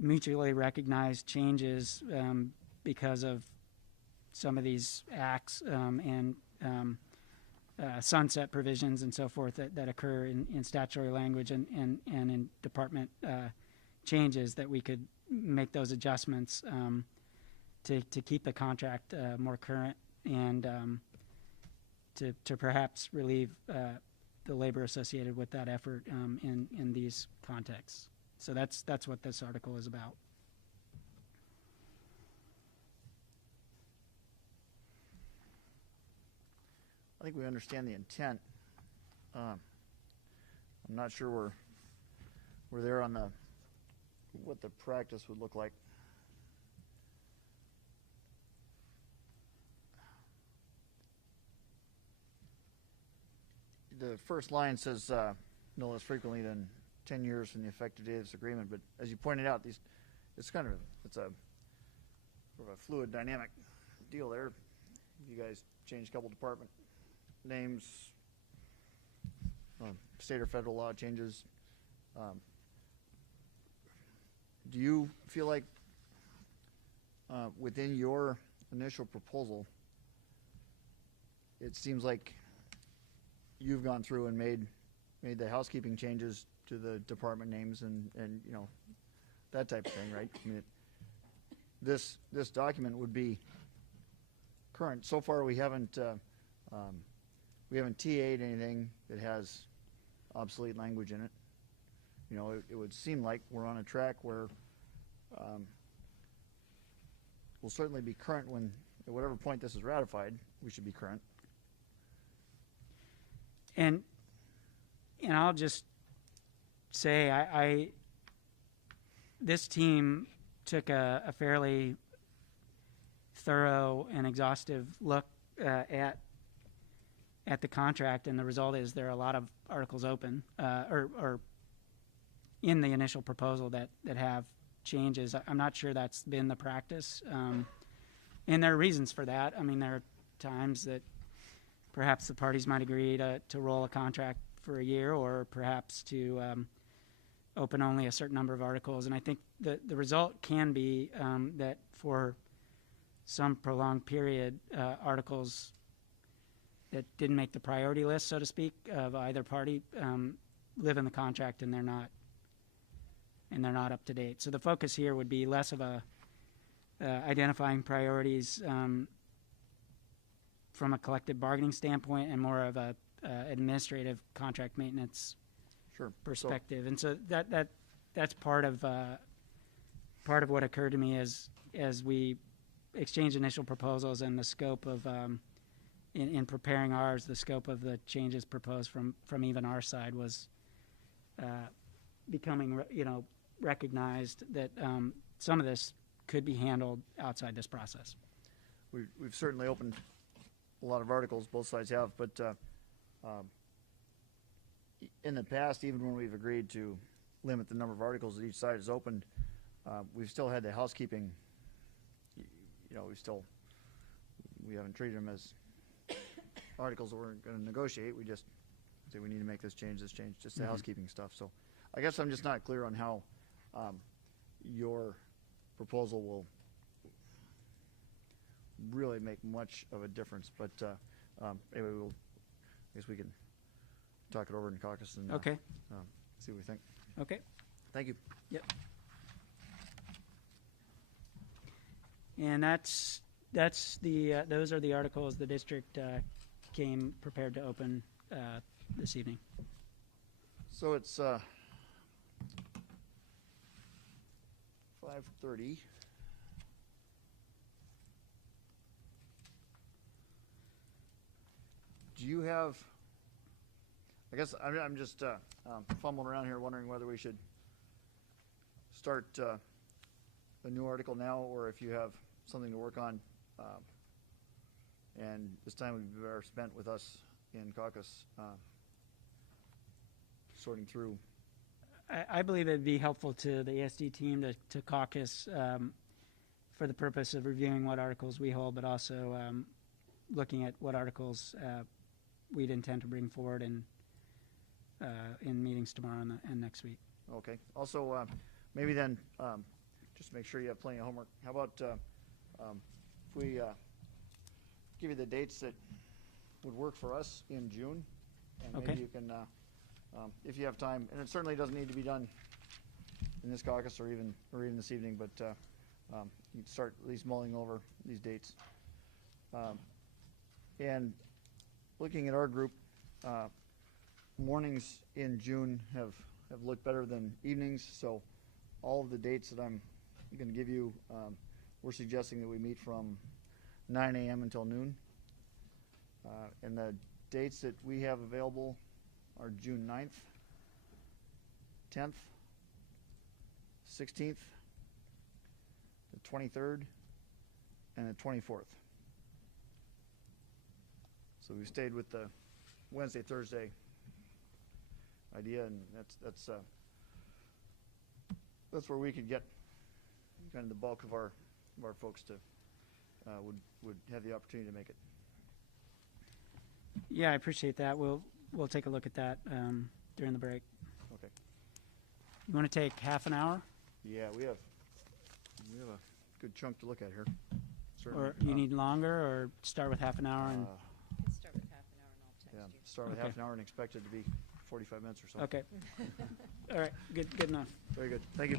mutually recognized changes because of some of these acts and sunset provisions and so forth that occur in statutory language and in department changes, that we could make those adjustments to keep the contract more current and to perhaps relieve the labor associated with that effort in these contexts. So that's what this article is about. I think we understand the intent. I'm not sure we're there on what the practice would look like. The first line says no less frequently than 10 years from the effective date of this agreement, but as you pointed out, it's a sort of a fluid, dynamic deal there. You guys change a couple department names, state or federal law changes. Do you feel like within your initial proposal, it seems like you've gone through and made the housekeeping changes to the department names and you know, that type of thing, right? I mean, this document would be current. So far, we haven't TA'd anything that has obsolete language in it. You know, it would seem like we're on a track where we'll certainly be current when, at whatever point this is ratified, we should be current. And I'll just say this team took a fairly thorough and exhaustive look at the contract, and the result is there are a lot of articles open or in the initial proposal that have changes. I'm not sure that's been the practice, and there are reasons for that. I mean, there are times that perhaps the parties might agree to roll a contract for a year, or perhaps to open only a certain number of articles. And I think the result can be that for some prolonged period, articles that didn't make the priority list, so to speak, of either party live in the contract and they're not up to date. So the focus here would be less of a identifying priorities from a collective bargaining standpoint and more of a administrative contract maintenance Sure. perspective. And so that's part of what occurred to me as we exchanged initial proposals and the scope of in preparing ours, the scope of the changes proposed from even our side was becoming recognized that some of this could be handled outside this process. We've certainly opened a lot of articles, both sides have, but in the past, even when we've agreed to limit the number of articles that each side has opened, we've still had the housekeeping, we haven't treated them as articles that we're going to negotiate. We just say we need to make this change, just the housekeeping stuff. So I guess I'm just not clear on how your proposal will really make much of a difference. But anyway, I guess we can talk it over in caucus and Okay. see what we think. Okay. Thank you. Yep. And those are the articles the district came prepared to open this evening. So it's 5:30. Do you have? I guess I'm just fumbling around here, wondering whether we should start a new article now, or if you have something to work on, and this time would be better spent with us in caucus, sorting through. I believe it'd be helpful to the ASD team to caucus for the purpose of reviewing what articles we hold, but also looking at what articles we'd intend to bring forward in meetings tomorrow and next week. Okay. Also, maybe then, just make sure you have plenty of homework. How about if we give you the dates that would work for us in June, and maybe Okay. you can, if you have time, and it certainly doesn't need to be done in this caucus or even this evening, but you can start at least mulling over these dates. And looking at our group, mornings in June have looked better than evenings, so all of the dates that I'm going to give you, we're suggesting that we meet from 9 a.m. until noon. And the dates that we have available are June 9th, 10th, 16th, the 23rd, and the 24th. So we stayed with the Wednesday, Thursday idea, and that's where we could get kind of the bulk of our folks to would have the opportunity to make it. Yeah, I appreciate that. We'll take a look at that during the break. Okay. You want to take half an hour, Yeah, we have a good chunk to look at here. Certainly. or you need longer, or start with half an hour and Let's start with half an hour and I'll text yeah, you. start with Okay. half an hour and expect it to be 45 minutes or so. okay. All right, good enough. Very good. Thank you.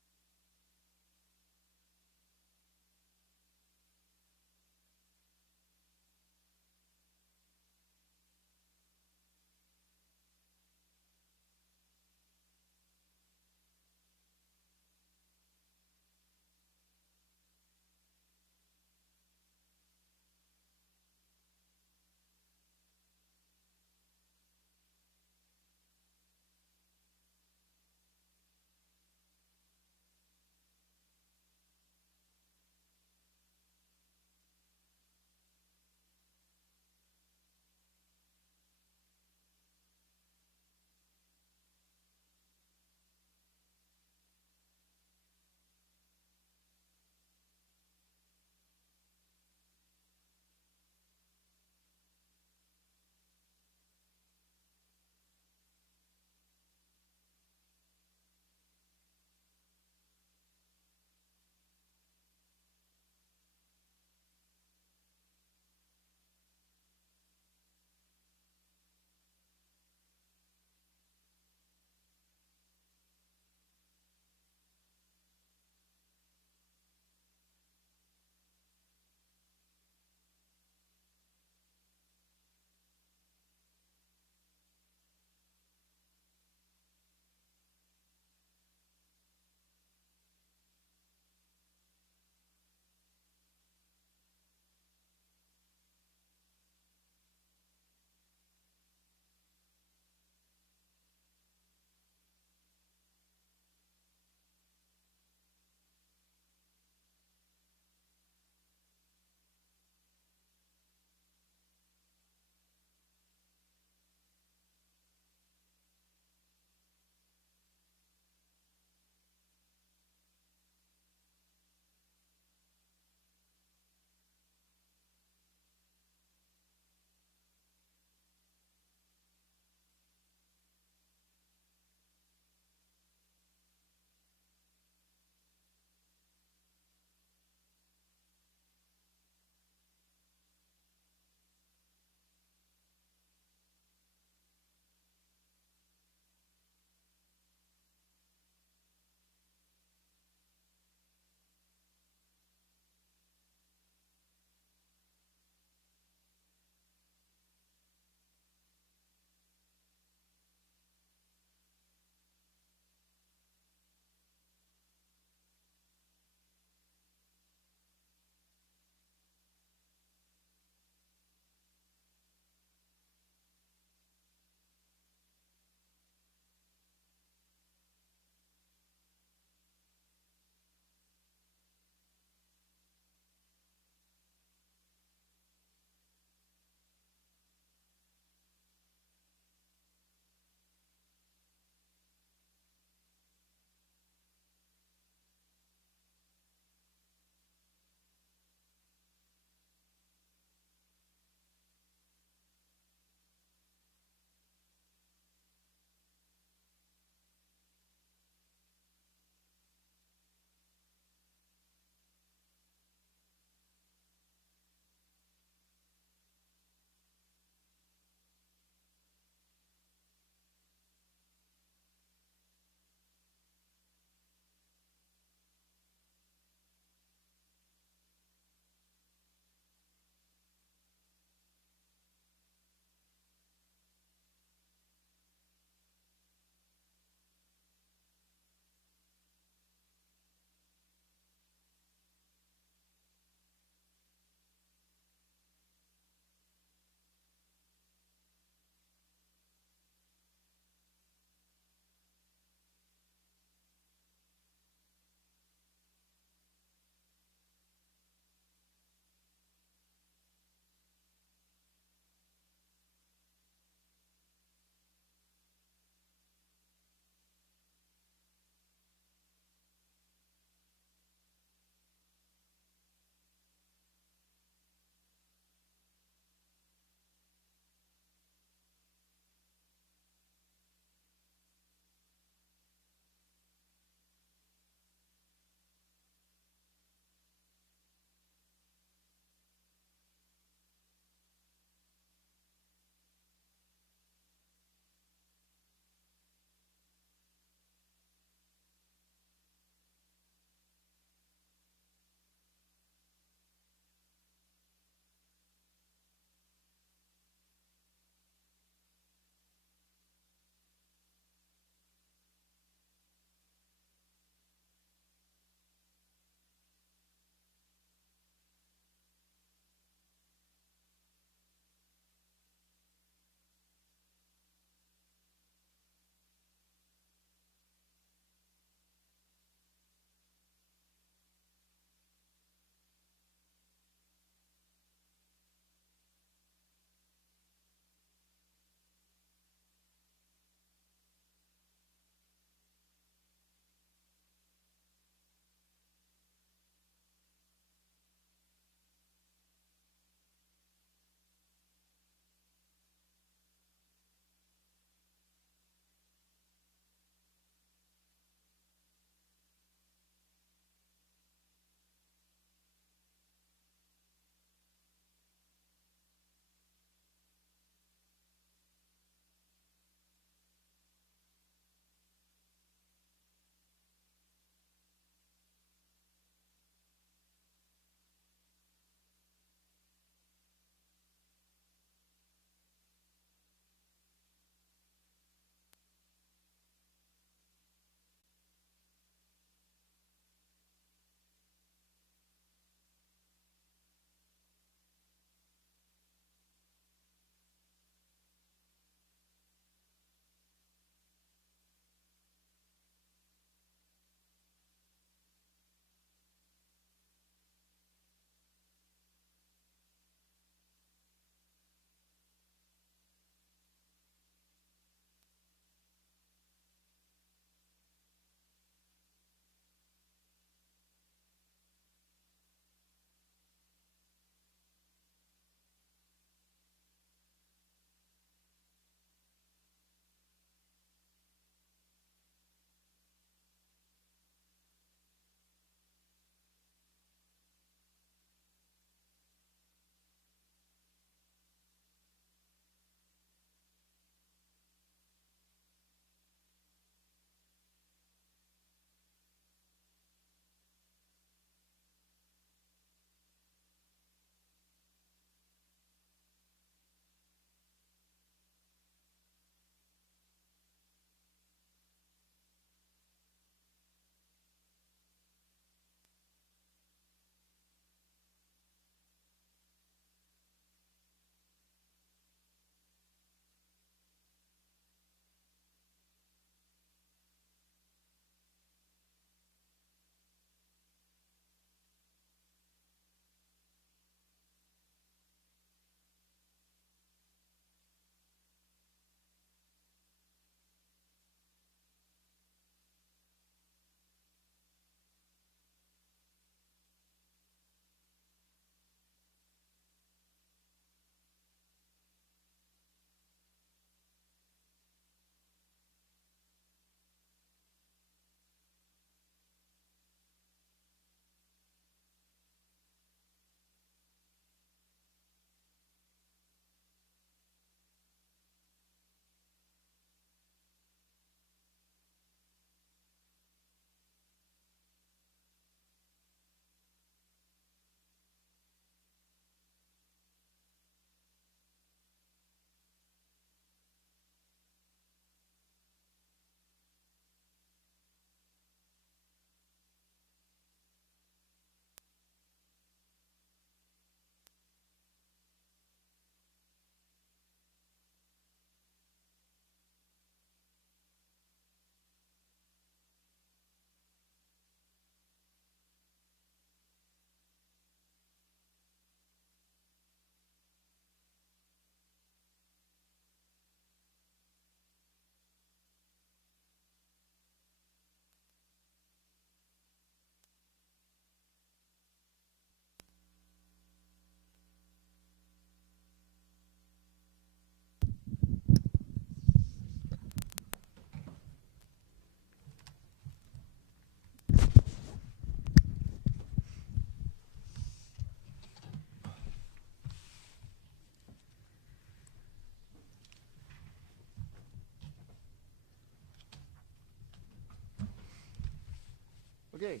Okay.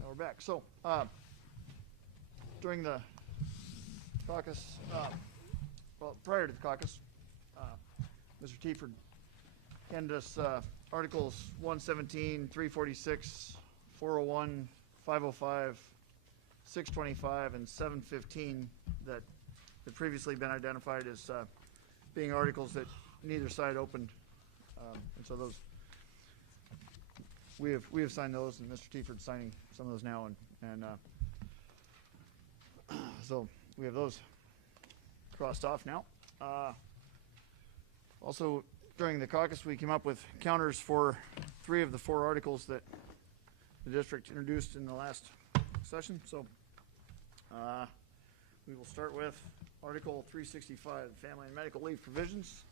Now we're back. So, during the caucus, well, prior to the caucus, Mr. Tieford handed us Articles 117, 346, 401, 505, 625, and 715 that had previously been identified as being articles that neither side opened. And so those, we have signed those, and Mr. Tieford's signing some of those now, and so we have those crossed off now. Also, during the caucus, we came up with counters for 3 of the 4 articles that the district introduced in the last session. So we will start with Article 365, Family and Medical Leave Provisions.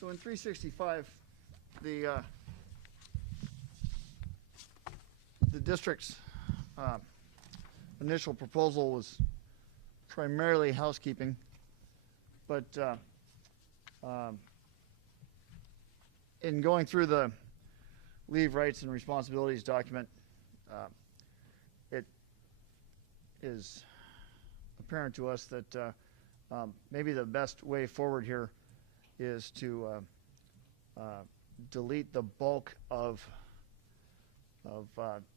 So in 365, the district's initial proposal was primarily housekeeping, but in going through the leave rights and responsibilities document, it is apparent to us that maybe the best way forward here is to delete the bulk of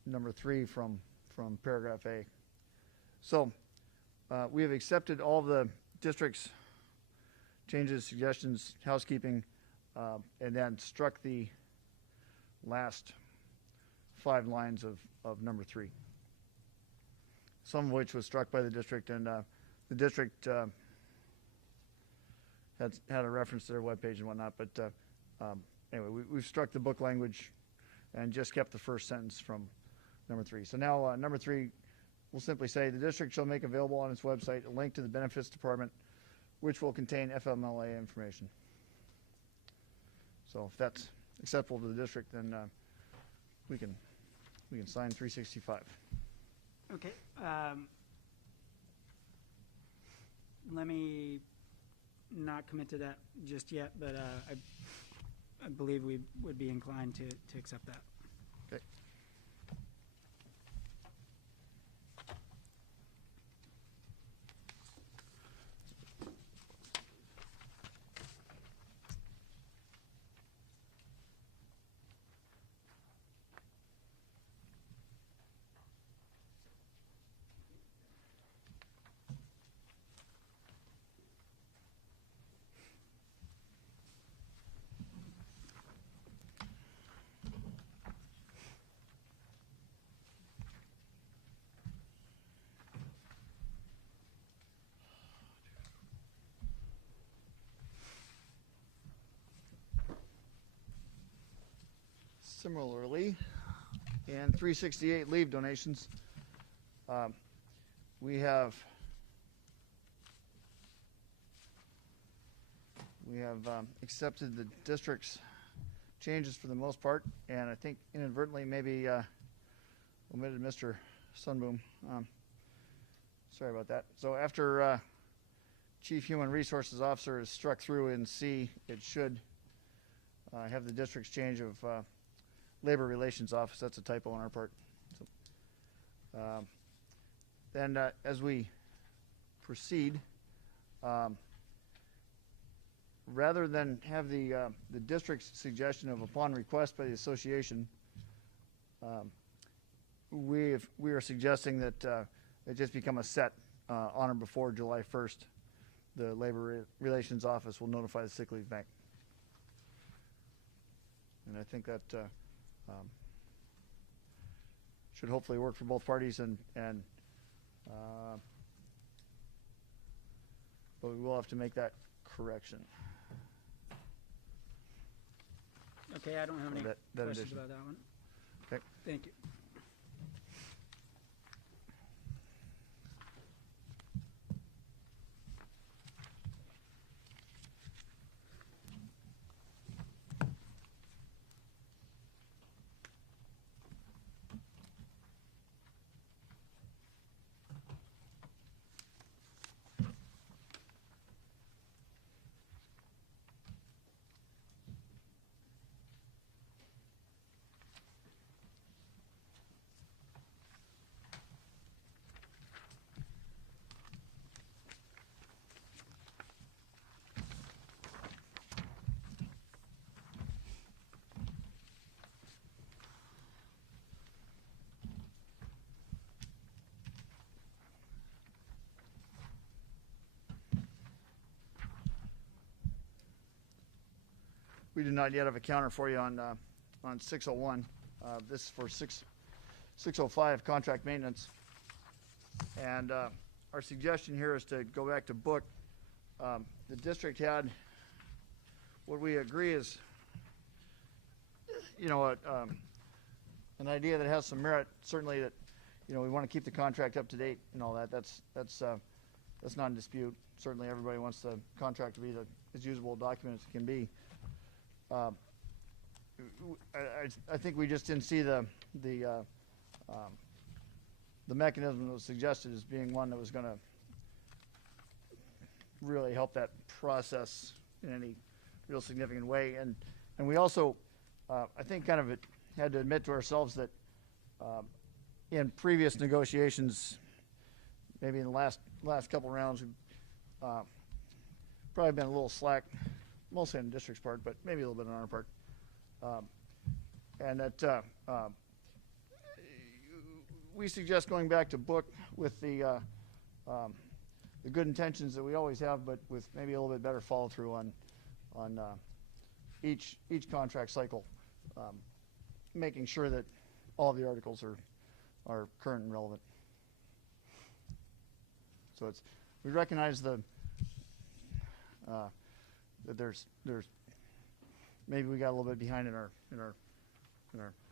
number 3 from paragraph A. So we have accepted all of the district's changes, suggestions, housekeeping, and then struck the last 5 lines of number 3. Some of which was struck by the district, and the district had a reference to their webpage and whatnot, but anyway, we've struck the book language and just kept the first sentence from number 3. So now number 3 will simply say, the district shall make available on its website a link to the benefits department, which will contain FMLA information. So if that's acceptable to the district, then we can sign 365. Okay. Let me not commit to that just yet, but I believe we would be inclined to accept that. Okay. Similarly, in 368 leave donations, we have accepted the district's changes for the most part, and I think inadvertently maybe omitted Mr. Sunboom. Sorry about that. So after Chief Human Resources Officer is struck through in C, it should have the district's change of Labor Relations Office. That's a typo on our part. So, then as we proceed, rather than have the district's suggestion of upon request by the association, we are suggesting that it just become a set on or before July 1st. The Labor Relations Office will notify the sick leave bank. And I think that should hopefully work for both parties, but we will have to make that correction. Okay, I don't have any That questions addition. about that one. Okay. Thank you. We do not yet have a counter for you on 601. This is for 605 contract maintenance. And our suggestion here is to go back to book. The district had what we agree is, you know, an idea that has some merit. Certainly that, you know, we want to keep the contract up to date and all that. That's not in dispute. Certainly everybody wants the contract to be as usable a document as it can be. I think we just didn't see the mechanism that was suggested as being one that was going to really help that process in any real significant way. And we also, I think, kind of had to admit to ourselves that in previous negotiations, maybe in the last couple rounds, we've probably been a little slack, mostly on the district's part, but maybe a little bit on our part. And that we suggest going back to book with the good intentions that we always have, but with maybe a little bit better follow through on each contract cycle, making sure that all of the articles are current and relevant. So we recognize that there's maybe we got a little bit behind in our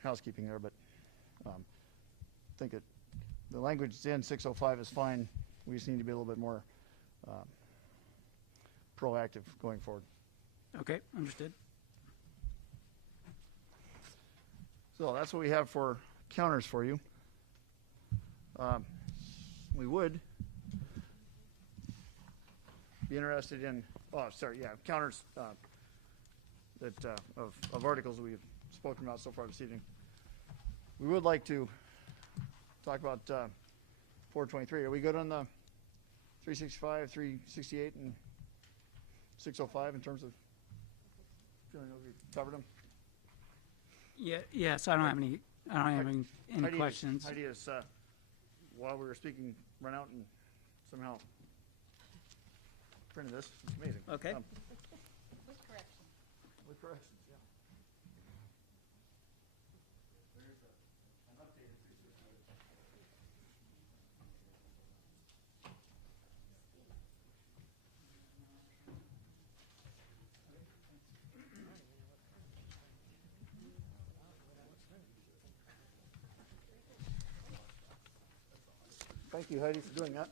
housekeeping there, but I think that the language that's in 605 is fine. We just need to be a little bit more proactive going forward. Okay, understood. So that's what we have for counters for you. We would be interested in, counters of articles that we've spoken about so far this evening. We would like to talk about 423. Are we good on the 365, 368, and 605 in terms of feeling that we've covered them? Yes, I don't have any Heidi questions. Heidi is, while we were speaking, run out and somehow printed this. It's amazing. Okay. With correction. With corrections, yeah. There's an updated 365. Thank you, Heidi, for doing that.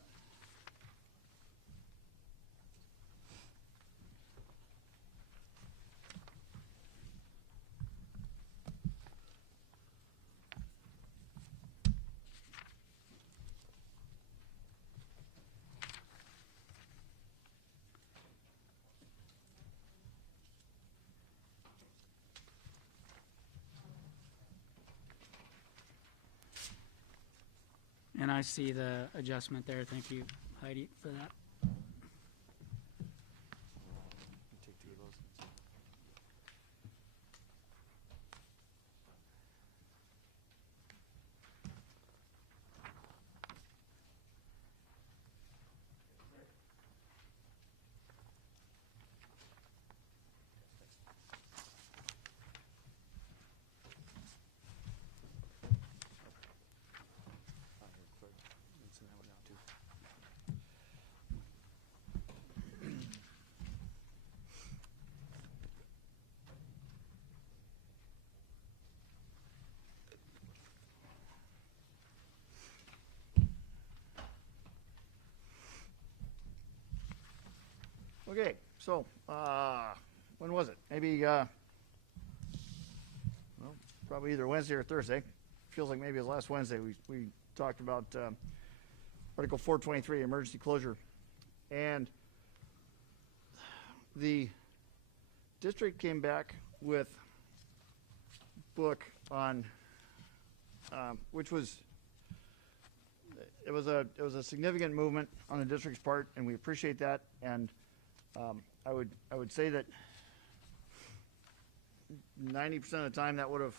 And I see the adjustment there. Thank you, Heidi, for that. Take two of those. Okay, so when was it? Maybe well, probably either Wednesday or Thursday. Feels like maybe it was last Wednesday. We talked about Article 423, emergency closure, and the district came back with a book on which was it was a significant movement on the district's part, and we appreciate that. And I would say that 90% of the time that would have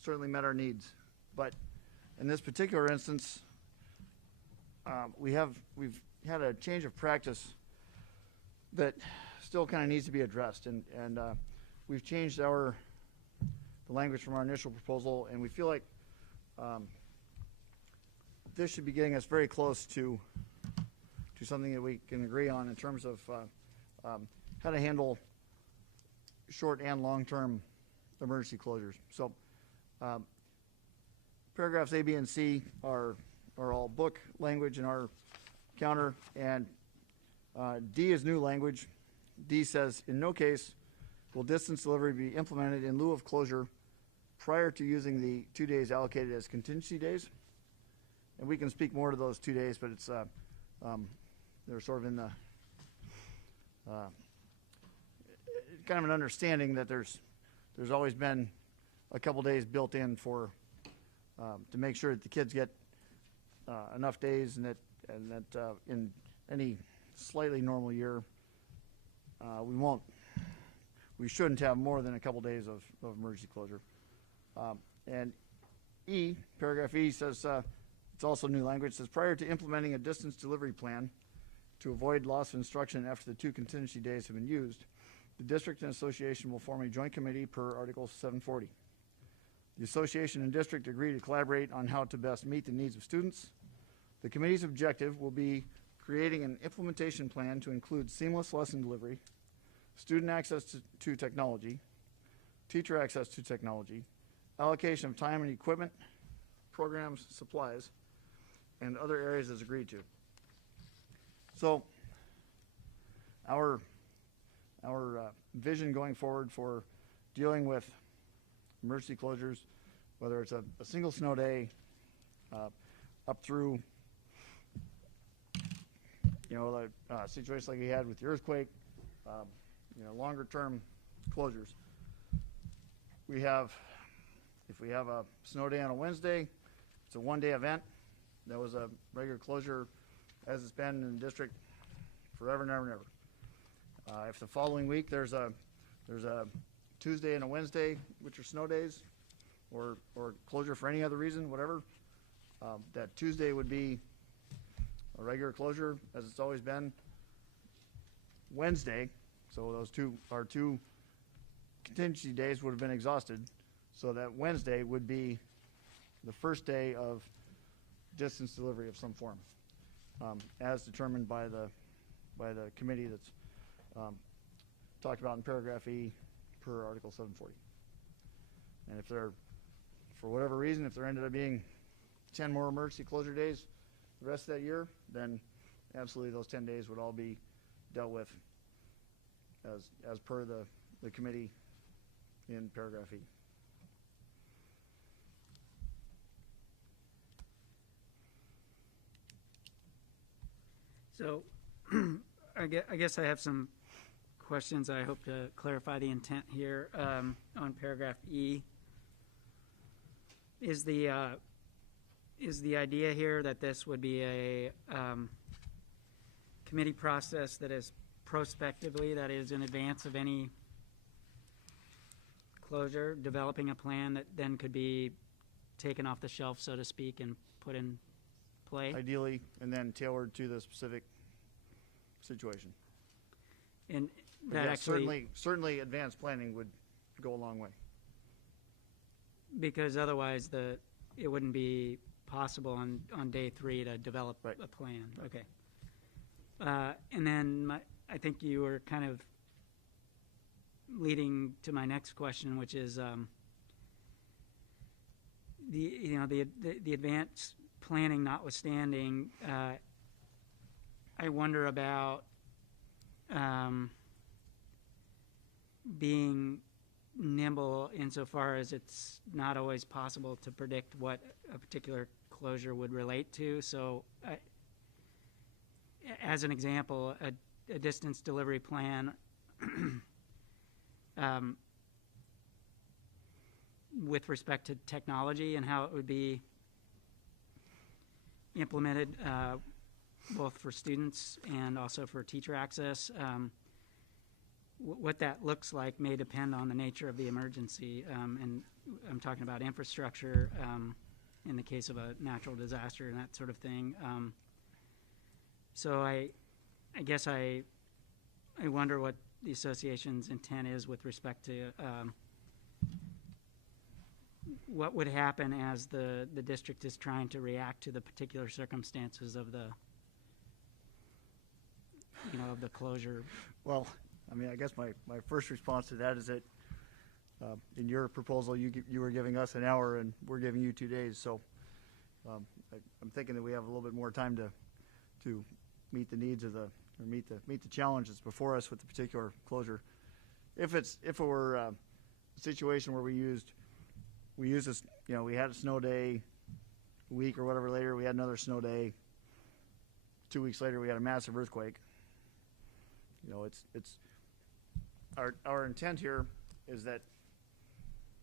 certainly met our needs, but in this particular instance, we've had a change of practice that still kind of needs to be addressed, and we've changed the language from our initial proposal, and we feel like this should be getting us very close to something that we can agree on in terms of how to handle short and long-term emergency closures. So paragraphs A, B, and C are all book language in our counter, and D is new language. D says, in no case will distance delivery be implemented in lieu of closure prior to using the 2 days allocated as contingency days. And we can speak more to those 2 days, but it's they're sort of in the kind of an understanding that there's always been a couple days built in for to make sure that the kids get enough days, and that in any slightly normal year we shouldn't have more than a couple days of emergency closure. And E, paragraph E says, it's also new language, says prior to implementing a distance delivery plan to avoid loss of instruction after the 2 contingency days have been used, the district and association will form a joint committee per Article 740. The association and district agree to collaborate on how to best meet the needs of students. The committee's objective will be creating an implementation plan to include seamless lesson delivery, student access to technology, teacher access to technology, allocation of time and equipment, programs, supplies, and other areas as agreed to. So our vision going forward for dealing with emergency closures, whether it's a single snow day up through the situation like we had with the earthquake, longer term closures. If we have a snow day on a Wednesday, it's a 1-day event. That was a regular closure as it's been in the district forever and ever and ever. If the following week there's a Tuesday and a Wednesday, which are snow days, or closure for any other reason, whatever, that Tuesday would be a regular closure as it's always been. Wednesday, so those our two contingency days would have been exhausted, so that Wednesday would be the first day of distance delivery of some form, as determined by the committee that's talked about in paragraph E per Article 740. And if there, for whatever reason, if there ended up being 10 more emergency closure days the rest of that year, then absolutely those 10 days would all be dealt with as per the committee in paragraph E. So I guess I have some questions. I hope to clarify the intent here on paragraph E. Is the idea here that this would be a committee process that is prospectively, that is in advance of any closure, developing a plan that then could be taken off the shelf, so to speak, and put in play? Ideally, and then tailored to the specific situation. And But that yes, actually, certainly advanced planning would go a long way. because otherwise it wouldn't be possible on day 3 to develop Right. a plan. Okay. And then I think you were kind of leading to my next question, which is the advanced planning notwithstanding, I wonder about being nimble insofar as it's not always possible to predict what a particular closure would relate to. So, as an example, a distance delivery plan with respect to technology and how it would be implemented both for students and also for teacher access. What that looks like may depend on the nature of the emergency, and I'm talking about infrastructure in the case of a natural disaster and that sort of thing. So I guess I wonder what the association's intent is with respect to what would happen as the district is trying to react to the particular circumstances of the of the closure. Well, I mean, I guess my first response to that is that in your proposal, you were giving us an hour and we're giving you 2 days. So I'm thinking that we have a little bit more time to meet the needs of meet the challenges before us with the particular closure. If it were a situation where we used this, we had a snow day, a week or whatever later, we had another snow day. 2 weeks later, we had a massive earthquake. It's our intent here is that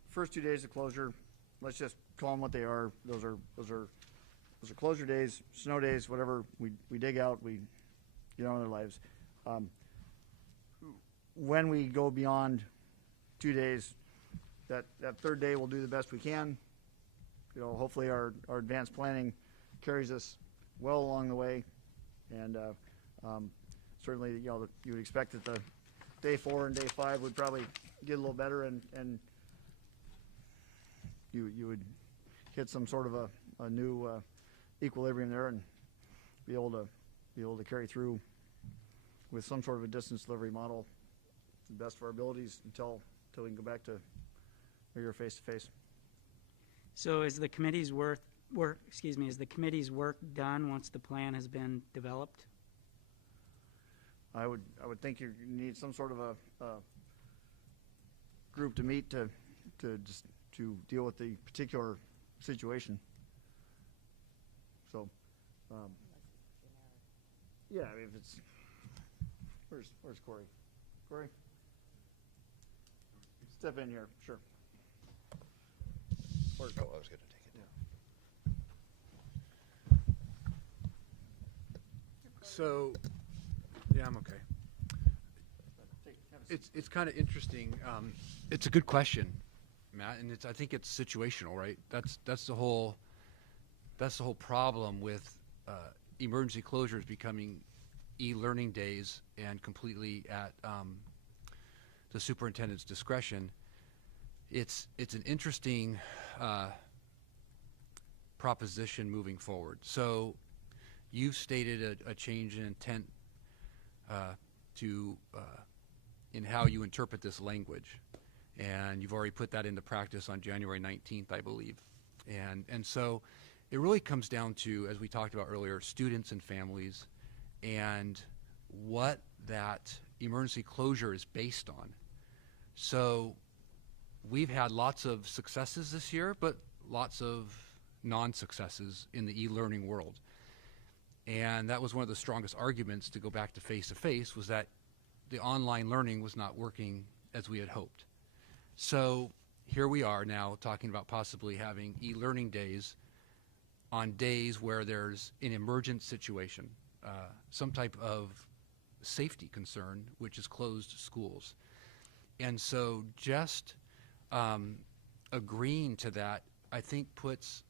first 2 days of closure, let's just call them what they are. Those are closure days, snow days, whatever. We dig out, we get on with our lives. When we go beyond 2 days, that third day we'll do the best we can. Hopefully our advanced planning carries us well along the way, and certainly you would expect that the day 4 and day 5 would probably get a little better, and you would hit some sort of a new equilibrium there and be able to carry through with some sort of a distance delivery model to the best of our abilities until we can go back to regular face-to-face. So is the committee's work done once the plan has been developed? I would think you need some sort of a group to meet to deal with the particular situation. So, yeah, I mean, if it's where's Corey? Corey, step in here, sure. I was going to take it. So, yeah, I'm okay. It's kind of interesting. It's a good question, Matt, and I think it's situational, right? That's the whole problem with emergency closures becoming e-learning days and completely at the superintendent's discretion. It's an interesting proposition moving forward. So you've stated a change in intent in how you interpret this language, and you've already put that into practice on January 19th, I believe. And so it really comes down to, as we talked about earlier, students and families and what that emergency closure is based on. So we've had lots of successes this year, but lots of non-successes in the e-learning world. And that was one of the strongest arguments to go back to face-to-face, was that the online learning was not working as we had hoped. So here we are now talking about possibly having e-learning days on days where there's an emergent situation, some type of safety concern, which is closed schools. And so just agreeing to that, I think, puts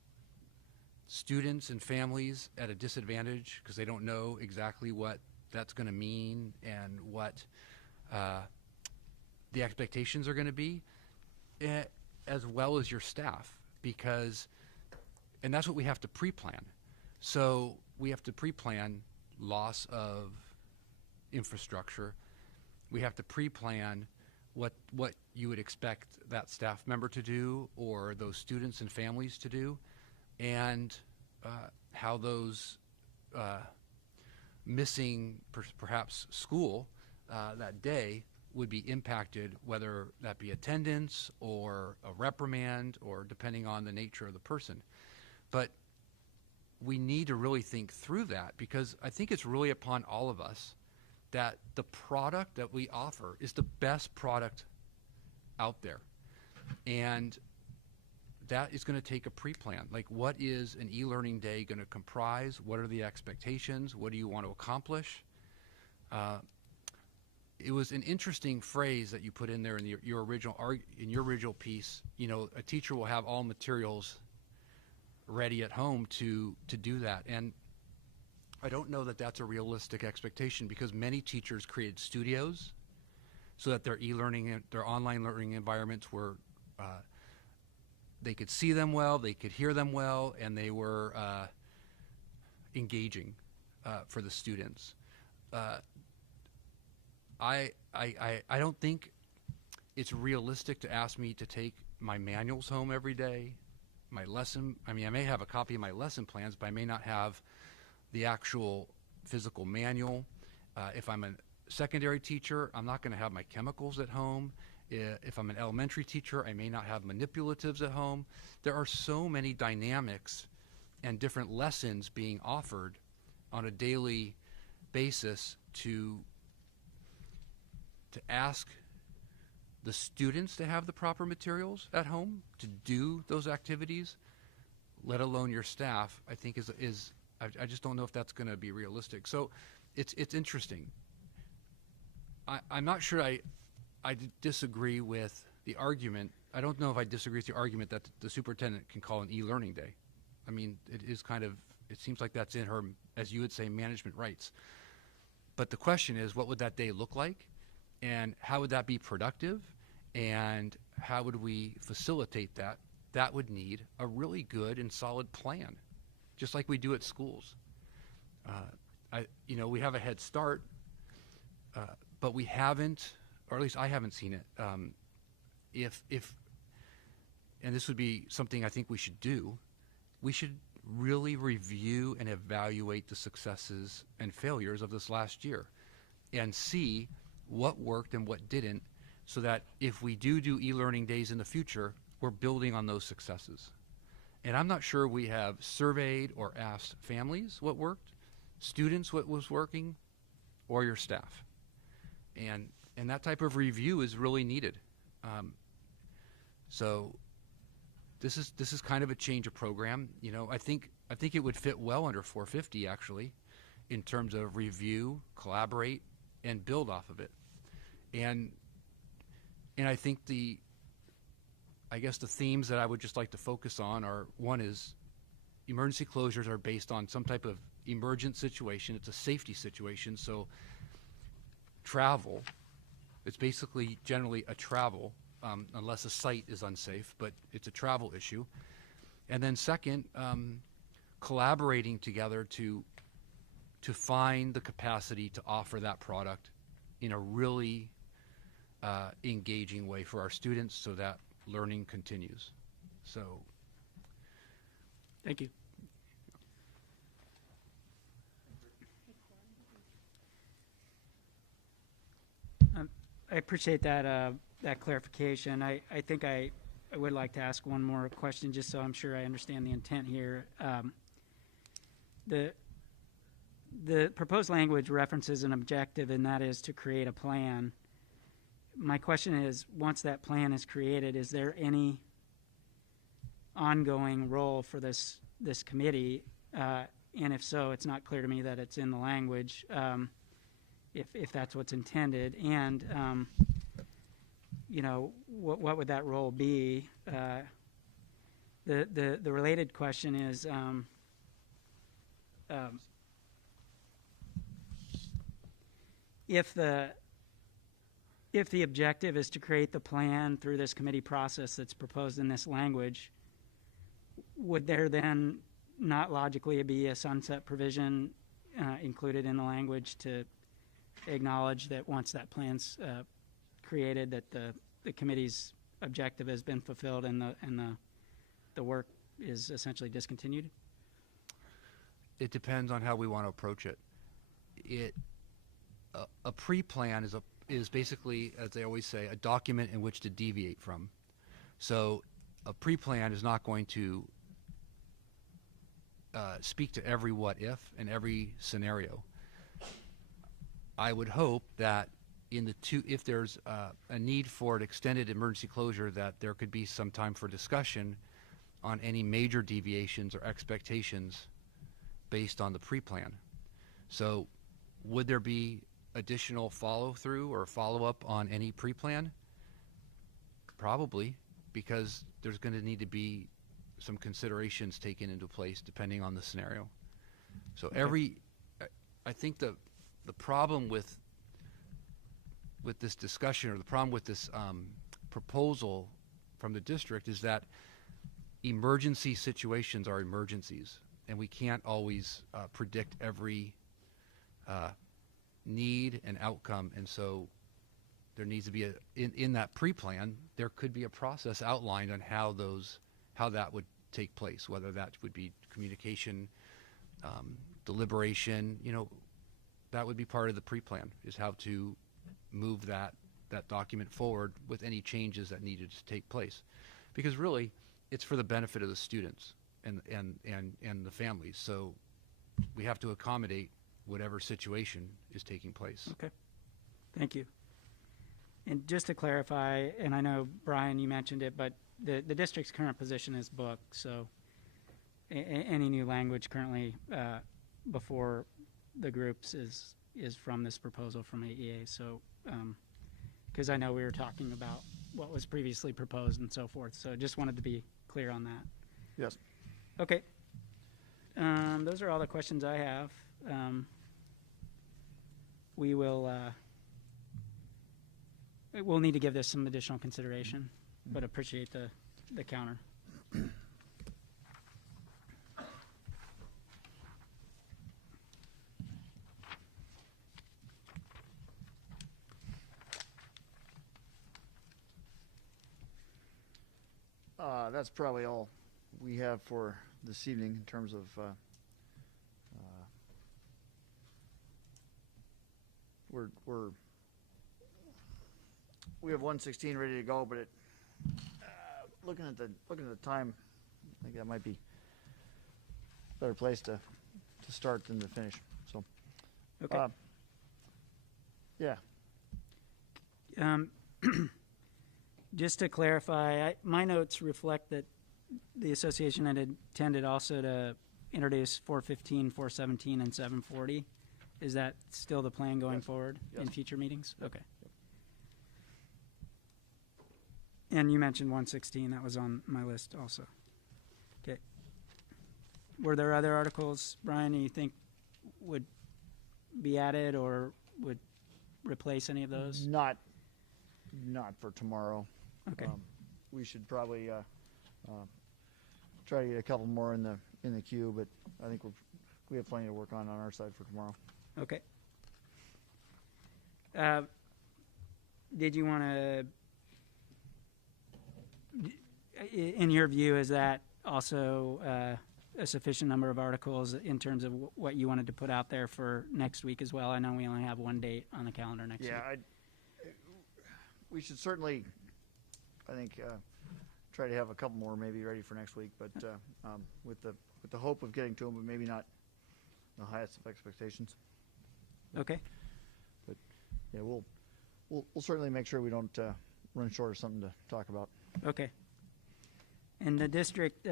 students and families at a disadvantage because they don't know exactly what that's going to mean and what the expectations are going to be, as well as your staff, and that's what we have to pre-plan. So we have to pre-plan loss of infrastructure. We have to pre-plan what you would expect that staff member to do or those students and families to do, and how those missing perhaps school that day would be impacted, whether that be attendance or a reprimand or depending on the nature of the person. But we need to really think through that, because I think it's really upon all of us that the product that we offer is the best product out there. And that is going to take a pre-plan. Like, what is an e-learning day going to comprise? What are the expectations? What do you want to accomplish? It was an interesting phrase that you put in there in your original piece. You know, a teacher will have all materials ready at home to do that. And I don't know that that's a realistic expectation, because many teachers created studios so that their e-learning, their online learning environments were, they could see them well, they could hear them well, and they were engaging for the students. I don't think it's realistic to ask me to take my manuals home every day. I may have a copy of my lesson plans, but I may not have the actual physical manual. If I'm a secondary teacher, I'm not going to have my chemicals at home. If I'm an elementary teacher, I may not have manipulatives at home. There are so many dynamics and different lessons being offered on a daily basis to ask the students to have the proper materials at home to do those activities, let alone your staff. I think I just don't know if that's going to be realistic. So it's interesting. I'm not sure I disagree with the argument. I don't know if I disagree with the argument that the superintendent can call an e-learning day. I mean, it seems like that's in her, as you would say, management rights. But the question is, what would that day look like? And how would that be productive? And how would we facilitate that? That would need a really good and solid plan, just like we do at schools. We have a head start, but we haven't, or at least I haven't seen it. And this would be something I think we should do, we should really review and evaluate the successes and failures of this last year and see what worked and what didn't, so that if we do e-learning days in the future, we're building on those successes. And I'm not sure we have surveyed or asked families what worked, students what was working, or your staff. And that type of review is really needed. So this is kind of a change of program. You know, I think it would fit well under 450 actually, in terms of review, collaborate, and build off of it. And I think I guess the themes that I would just like to focus on are, one is emergency closures are based on some type of emergent situation. It's a safety situation, so travel, it's basically generally a travel, unless a site is unsafe, but it's a travel issue. And then second, collaborating together to find the capacity to offer that product in a really engaging way for our students, so that learning continues. So, Thank you. I appreciate that clarification. I think I would like to ask one more question, just so I'm sure I understand the intent here. The proposed language references an objective, and that is to create a plan. My question is, once that plan is created, is there any ongoing role for this committee? And if so, it's not clear to me that it's in the language, if that's what's intended. And what would that role be? The related question is, if the objective is to create the plan through this committee process that's proposed in this language, would there then not logically be a sunset provision included in the language to acknowledge that once that plan's created, that the committee's objective has been fulfilled and the work is essentially discontinued? it depends on how we want to approach it. a pre-plan is basically, as they always say, a document in which to deviate from. So a pre-plan is not going to speak to every what if and every scenario. I would hope that if there's a need for an extended emergency closure, that there could be some time for discussion on any major deviations or expectations based on the pre-plan. So would there be additional follow-through or follow-up on any pre-plan? Probably, because there's going to need to be some considerations taken into place depending on the scenario. So I think the problem with this discussion, or the problem with this proposal from the district, is that emergency situations are emergencies, and we can't always predict every need and outcome. And so there needs to be in that pre-plan, there could be a process outlined on how that would take place, whether that would be communication, deliberation. That would be part of the pre-plan, is how to move that document forward with any changes that needed to take place. Because really, it's for the benefit of the students and the families. So we have to accommodate whatever situation is taking place. Okay, thank you. And just to clarify, and I know, Brian, you mentioned it, but the district's current position is booked, so any new language currently before the groups is from this proposal from AEA. So, because I know we were talking about what was previously proposed and so forth, so just wanted to be clear on that. Yes. Okay. Those are all the questions I have. We'll need to give this some additional consideration, but appreciate the counter. That's probably all we have for this evening in terms of we have 116 ready to go, but looking at the time, I think that might be a better place to start than to finish. So, Okay. Yeah. Just to clarify, my notes reflect that the association had intended also to introduce 415, 417, and 740. Is that still the plan going forward in future meetings? Okay. And you mentioned 116. That was on my list also. Okay. Were there other articles, Brian, you think would be added or would replace any of those? Not for tomorrow. Okay. We should probably try to get a couple more in the queue, but I think we have plenty to work on our side for tomorrow. Okay. Did you want to, in your view, is that also a sufficient number of articles in terms of what you wanted to put out there for next week as well? I know we only have one date on the calendar next week. We should certainly, I think, try to have a couple more maybe ready for next week, but with the hope of getting to them, but maybe not the highest of expectations. Okay. But yeah, we'll certainly make sure we don't run short of something to talk about. Okay. And the district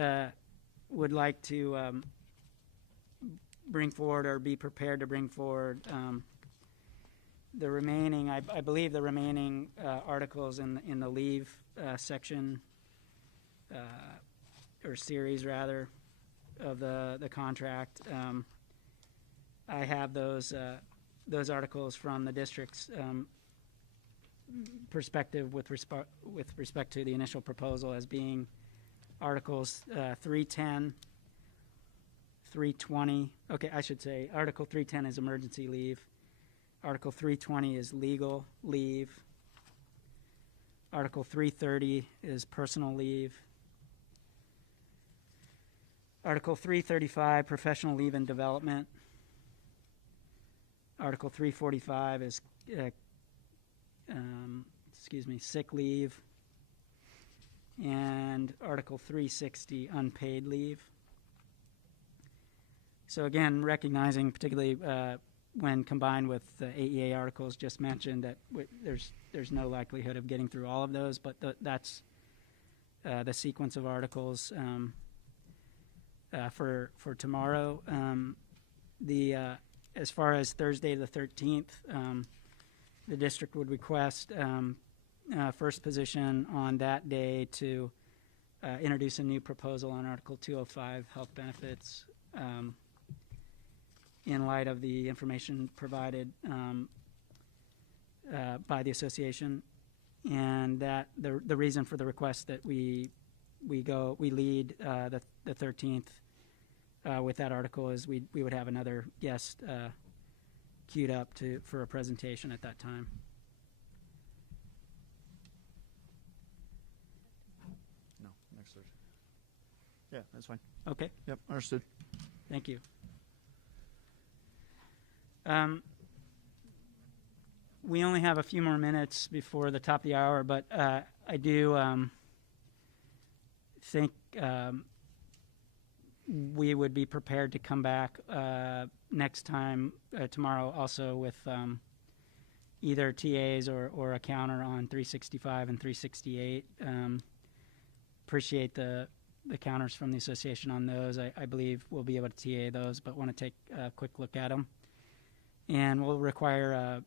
would like to bring forward or be prepared to bring forward the remaining, I believe the remaining articles in the leave section or series rather of the contract. I have those articles from the district's perspective with respect to the initial proposal as being articles 310, 320. Okay, I should say Article 310 is emergency leave. Article 320 is legal leave. Article 330 is personal leave. Article 335, professional leave and development. Article 345 is, sick leave. And Article 360, unpaid leave. So again, recognizing particularly when combined with the AEA articles just mentioned that there's no likelihood of getting through all of those, but that's the sequence of articles for tomorrow. As far as Thursday the 13th, the district would request first position on that day to introduce a new proposal on Article 205, health benefits, in light of the information provided by the association, and that the reason for the request that we lead the 13th with that article is we would have another guest queued up for a presentation at that time. No, next Thursday. Yeah, that's fine. Okay, Yep, understood. thank you. We only have a few more minutes before the top of the hour, but I do think we would be prepared to come back next time, tomorrow, also with either TAs or a counter on 365 and 368. Appreciate the counters from the association on those. I believe we'll be able to TA those, but want to take a quick look at them. And we'll require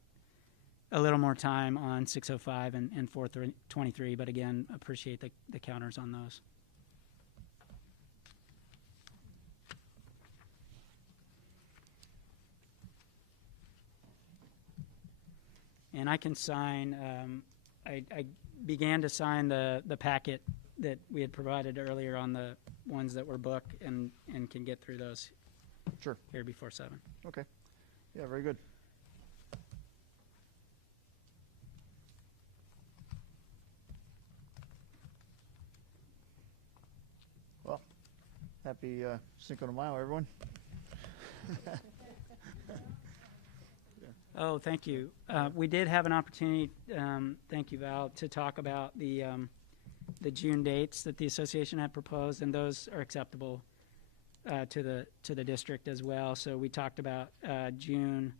a little more time on 605 and 423, but again, appreciate the counters on those. And I can sign, I began to sign the packet that we had provided earlier on the ones that were booked and can get through those Sure. here before 7. Okay. Yeah, very good. Well, happy Cinco de Mayo, everyone. Oh, thank you. We did have an opportunity, thank you, Val, to talk about the June dates that the association had proposed, and those are acceptable to the district as well. So we talked about June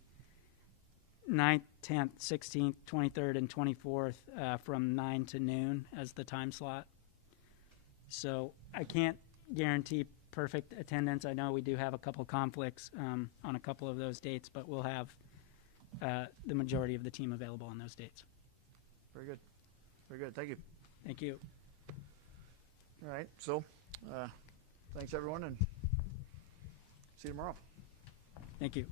9th, 10th, 16th, 23rd, and 24th from 9 to noon as the time slot. So I can't guarantee perfect attendance. I know we do have a couple conflicts on a couple of those dates, but we'll have the majority of the team available on those dates. Very good. Very good. Thank you. Thank you. All right. So, thanks, everyone, and see you tomorrow. Thank you.